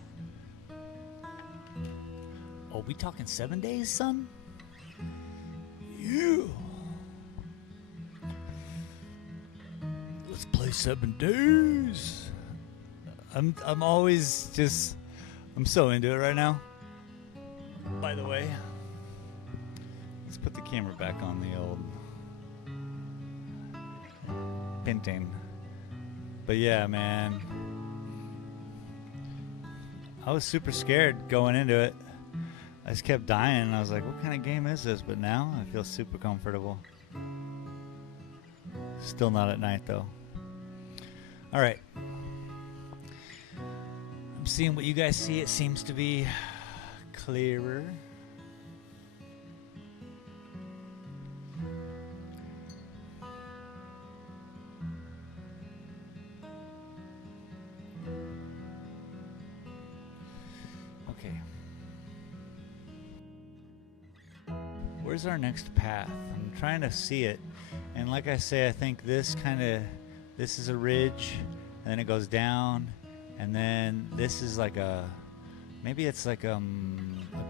Oh, we talking 7 days, son? Yeah. Let's play 7 days. I'm always just, I'm so into it right now. By the way, let's put the camera back on the old Pintane. But yeah, man, I was super scared going into it. I just kept dying, and I was like, what kind of game is this? But now I feel super comfortable. Still not at night, though. All right. I'm seeing what you guys see. It seems to be clearer. Okay. Where's our next path? I'm trying to see it. And like I say, I think this is a ridge, and then it goes down, and then this is like maybe it's like a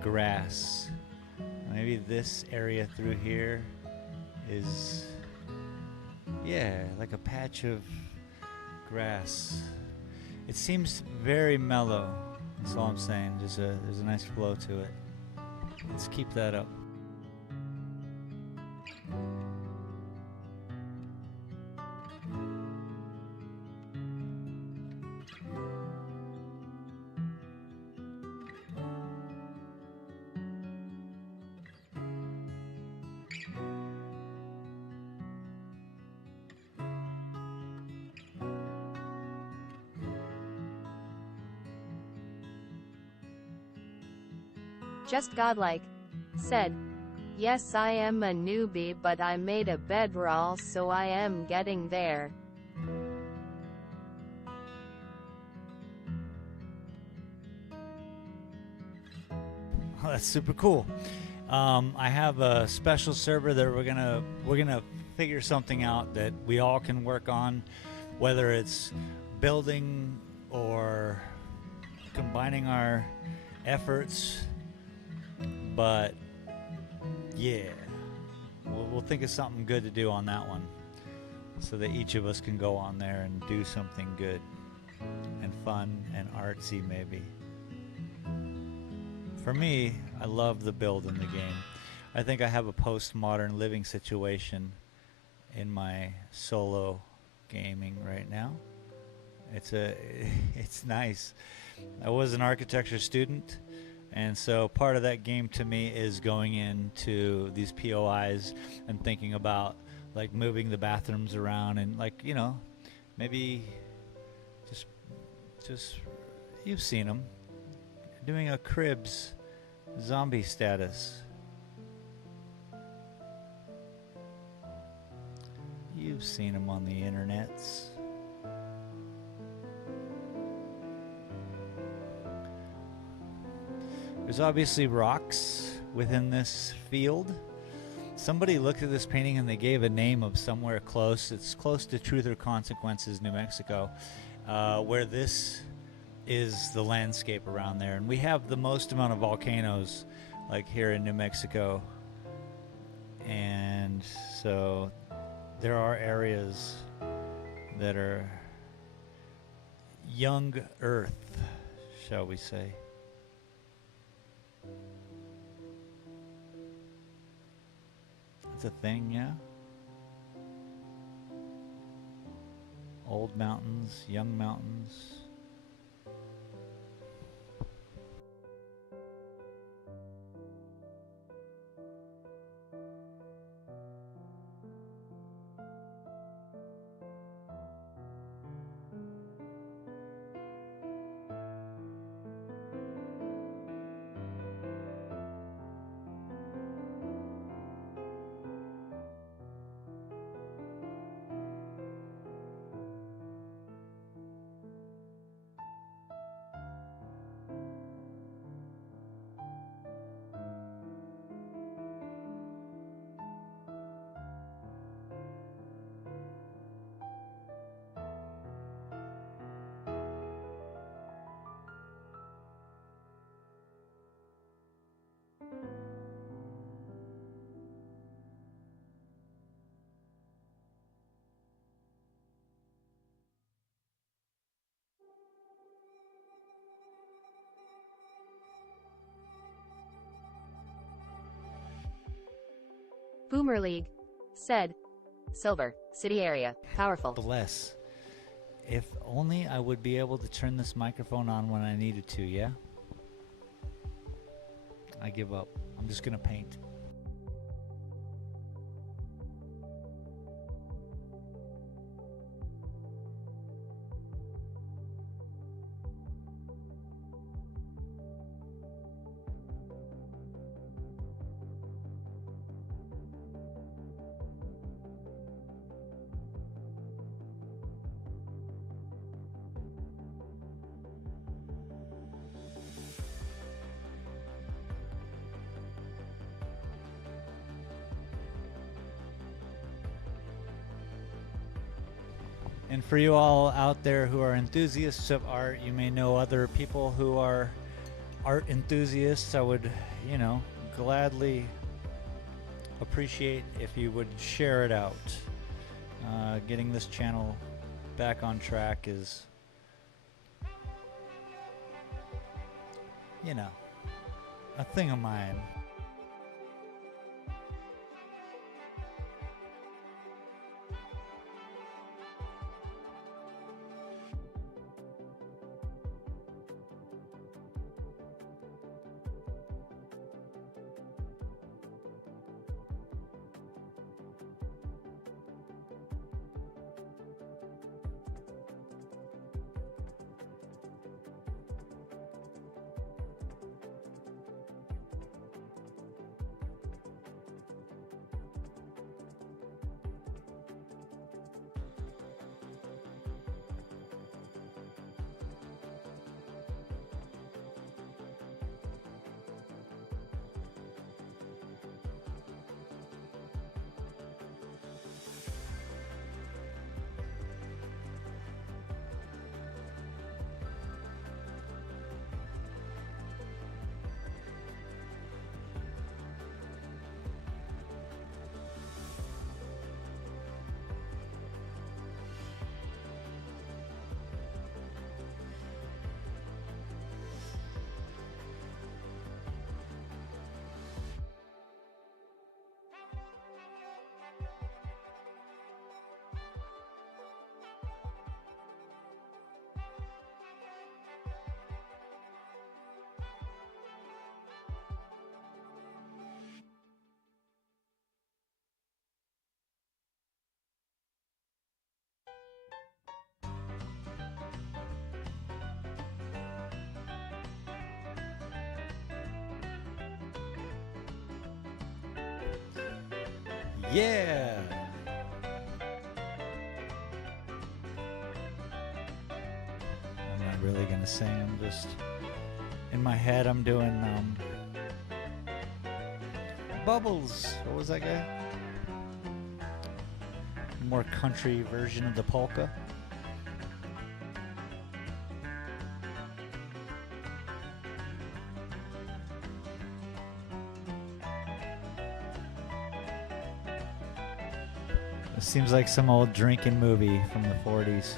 grass. Maybe this area through here is, yeah, like a patch of grass. It seems very mellow. That's all I'm saying. There's a nice flow to it. Let's keep that up. Just Godlike, said. Yes, I am a newbie, but I made a bedroll, so I am getting there. Oh, that's super cool. I have a special server that we're gonna figure something out that we all can work on, whether it's building or combining our efforts. But yeah, we'll think of something good to do on that one, so that each of us can go on there and do something good and fun and artsy maybe. For me, I love the build in the game. I think I have a postmodern living situation in my solo gaming right now. It's nice. I was an architecture student, and so part of that game to me is going into these POIs and thinking about like moving the bathrooms around and, like, you know, maybe just you've seen them doing a Cribs zombie status. You've seen them on the internets. There's obviously rocks within this field. Somebody looked at this painting and they gave a name of somewhere close. It's close to Truth or Consequences, New Mexico, where this is the landscape around there. And we have the most amount of volcanoes, like here in New Mexico. And so there are areas that are young earth, shall we say. It's a thing, yeah? Old mountains, young mountains. Boomer League said, Silver, city area, powerful. Bless. If only I would be able to turn this microphone on when I needed to, yeah? I give up. I'm just gonna paint. And for you all out there who are enthusiasts of art, you may know other people who are art enthusiasts. I would, gladly appreciate if you would share it out. Getting this channel back on track is, a thing of mine. Yeah! I'm not really gonna sing, I'm just... In my head, I'm doing, Bubbles! What was that guy? More country version of the polka. Seems like some old drinking movie from the 40s.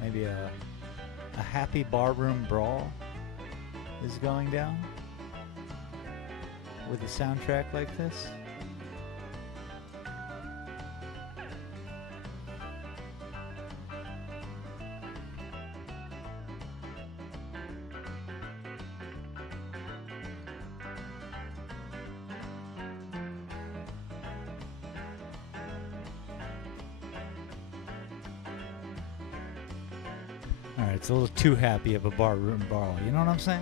Maybe a happy barroom brawl is going down with a soundtrack like this. Alright, it's a little too happy of a barroom brawl, you know what I'm saying?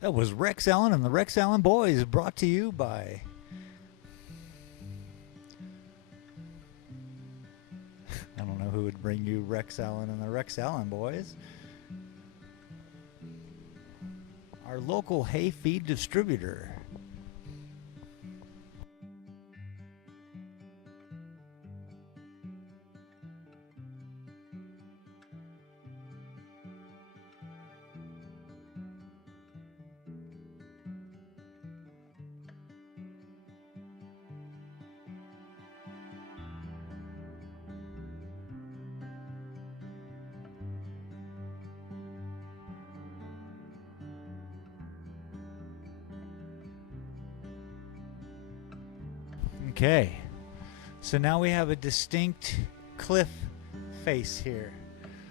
That was Rex Allen and the Rex Allen Boys, brought to you by... I don't know who would bring you Rex Allen and the Rex Allen Boys. Our local hay feed distributor. Okay, so now we have a distinct cliff face here.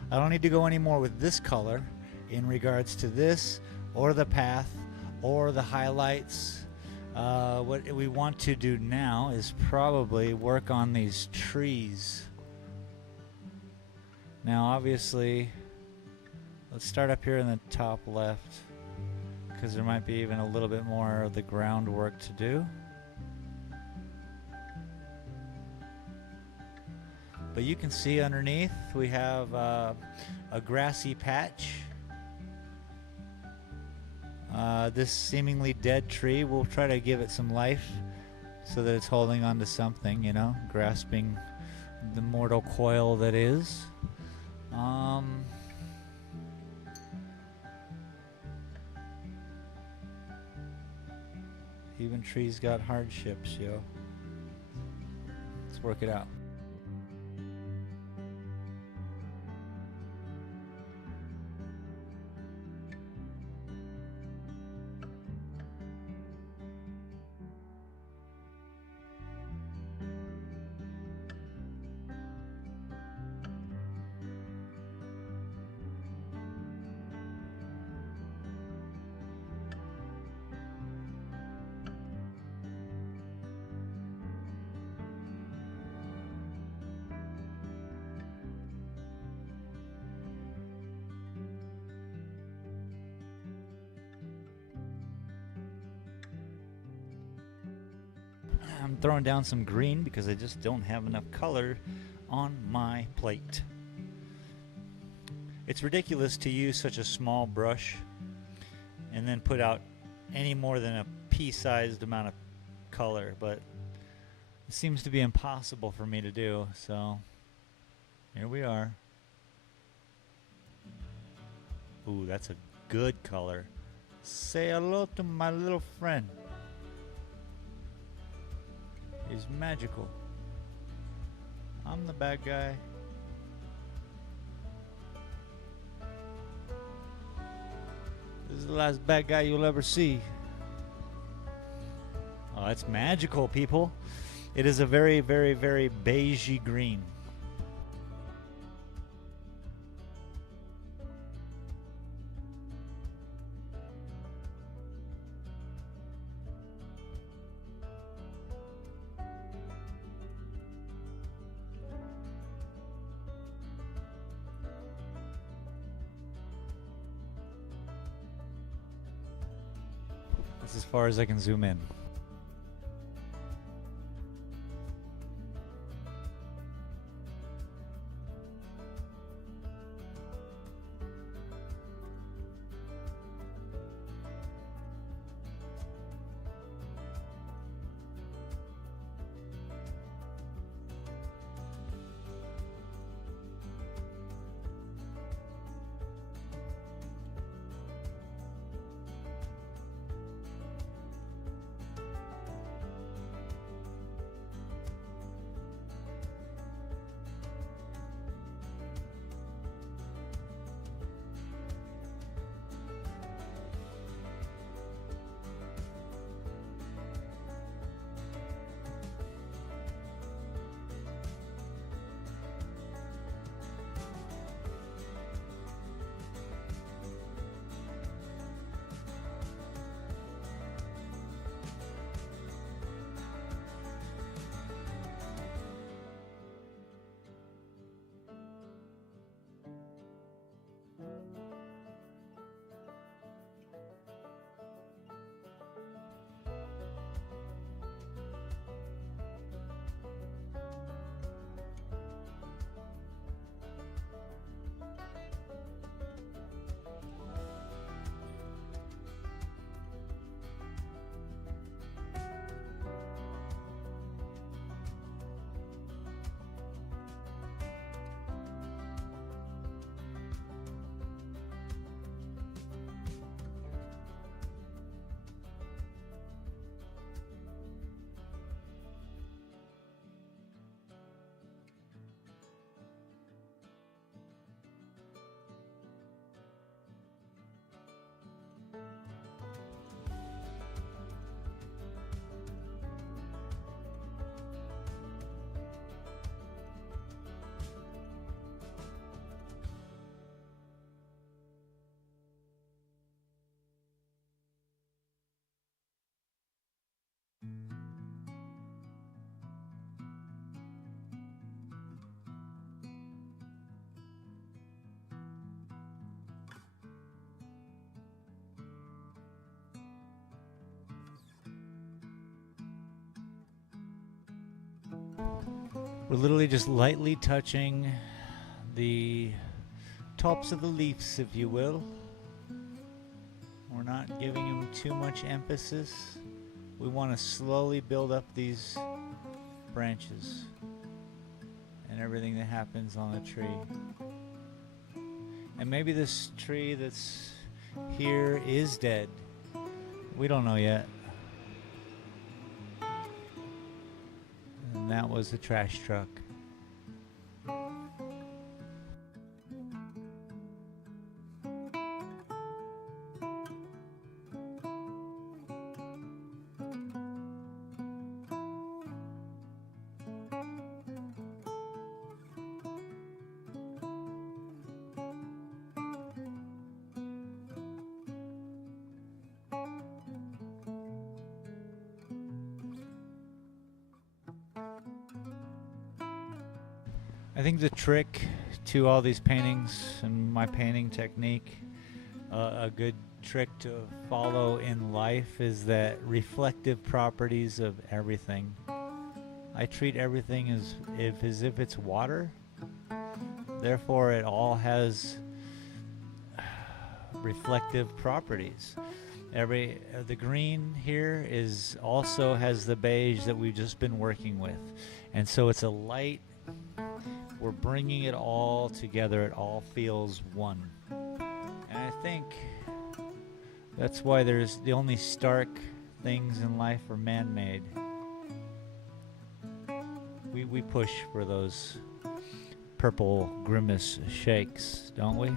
I don't need to go any more with this color in regards to this or the path or the highlights. What we want to do now is probably work on these trees. Now obviously, let's start up here in the top left, because there might be even a little bit more of the groundwork to do. But you can see underneath we have a grassy patch. This seemingly dead tree, we'll try to give it some life so that it's holding on to something, you know, grasping the mortal coil that is. Even trees got hardships, yo. Let's work it out. I'm throwing down some green because I just don't have enough color on my plate. It's ridiculous to use such a small brush and then put out any more than a pea-sized amount of color, but It seems to be impossible for me to do, so here we are. Ooh, that's a good color. Say hello to my little friend. He's magical. I'm the bad guy. This is the last bad guy you'll ever see. Oh, it's magical, people. It is a very, very, very beigey green. That's as far as I can zoom in. We're literally just lightly touching the tops of the leaves, if you will. We're not giving them too much emphasis. We want to slowly build up these branches and everything that happens on the tree. And maybe this tree that's here is dead. We don't know yet. And that was the trash truck. I think the trick to all these paintings and my painting technique, a good trick to follow in life is that reflective properties of everything. I treat everything as if it's water. Therefore, it all has reflective properties. The green here is also has the beige that we've just been working with, and so it's a light. We're bringing it all together. It all feels one, and I think that's why there's the only stark things in life are man-made. We push for those purple grimace shakes, don't we?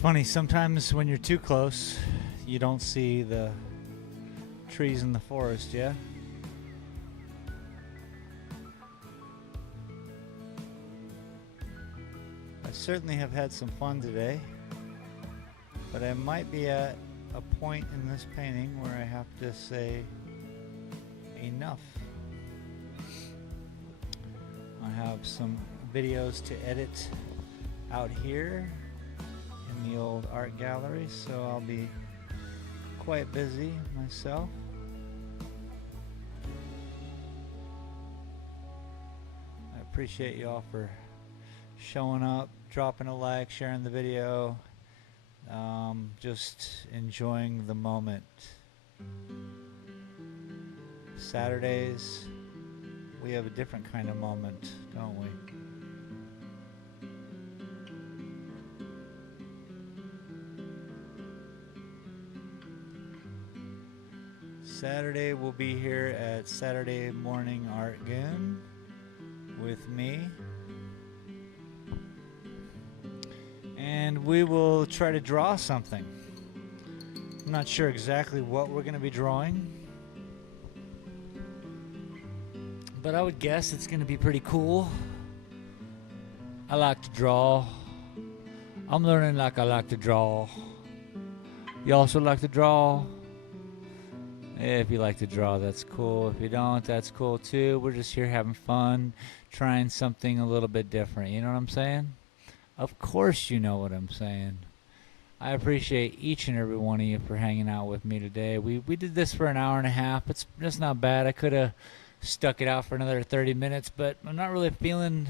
funny, sometimes when you're too close, you don't see the trees in the forest, yeah? I certainly have had some fun today, but I might be at a point in this painting where I have to say enough. I have some videos to edit out here in the old art gallery, so I'll be quite busy myself. I appreciate you all for showing up, dropping a like, sharing the video, just enjoying the moment. Saturdays, we have a different kind of moment, don't we? Saturday we'll be here at Saturday Morning Art Goon with me. And we will try to draw something. I'm not sure exactly what we're going to be drawing, but I would guess it's going to be pretty cool. I like to draw. I'm learning like I like to draw. You also like to draw? If you like to draw, that's cool. If you don't, that's cool too. We're just here having fun, trying something a little bit different. You know what I'm saying? Of course you know what I'm saying. I appreciate each and every one of you for hanging out with me today. We did this for an hour and a half. It's just not bad. I could have stuck it out for another 30 minutes, but I'm not really feeling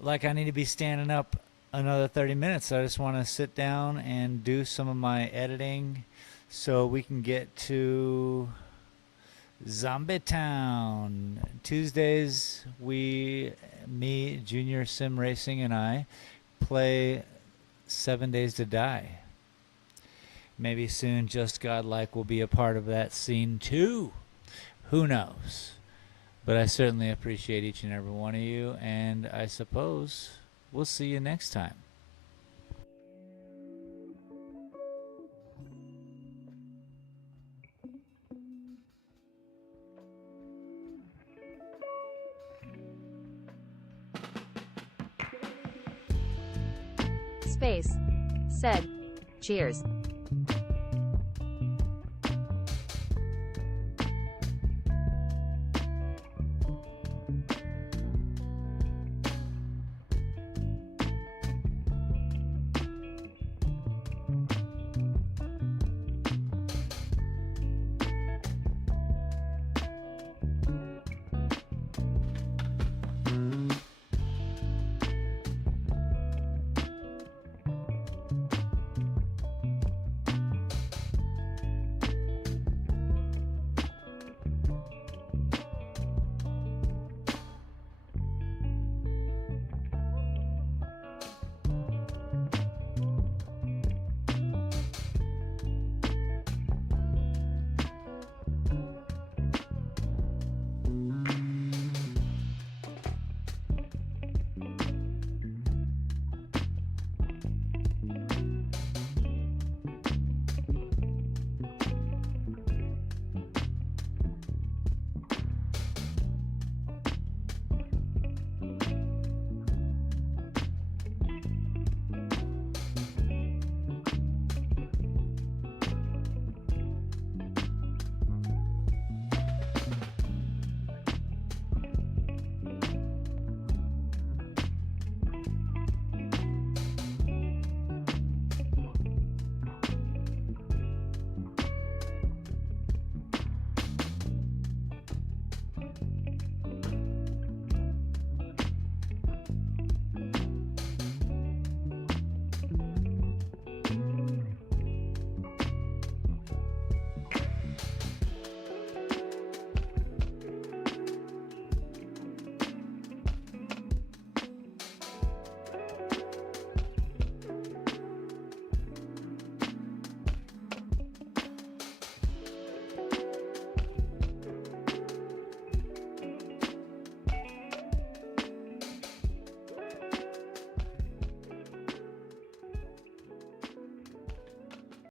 like I need to be standing up another 30 minutes. I just want to sit down and do some of my editing so we can get to Zombie Town. Tuesdays, me, Junior Sim Racing, and I play 7 Days to Die. Maybe soon Just Godlike will be a part of that scene too. Who knows? But I certainly appreciate each and every one of you, and I suppose we'll see you next time. Space. Said. Cheers.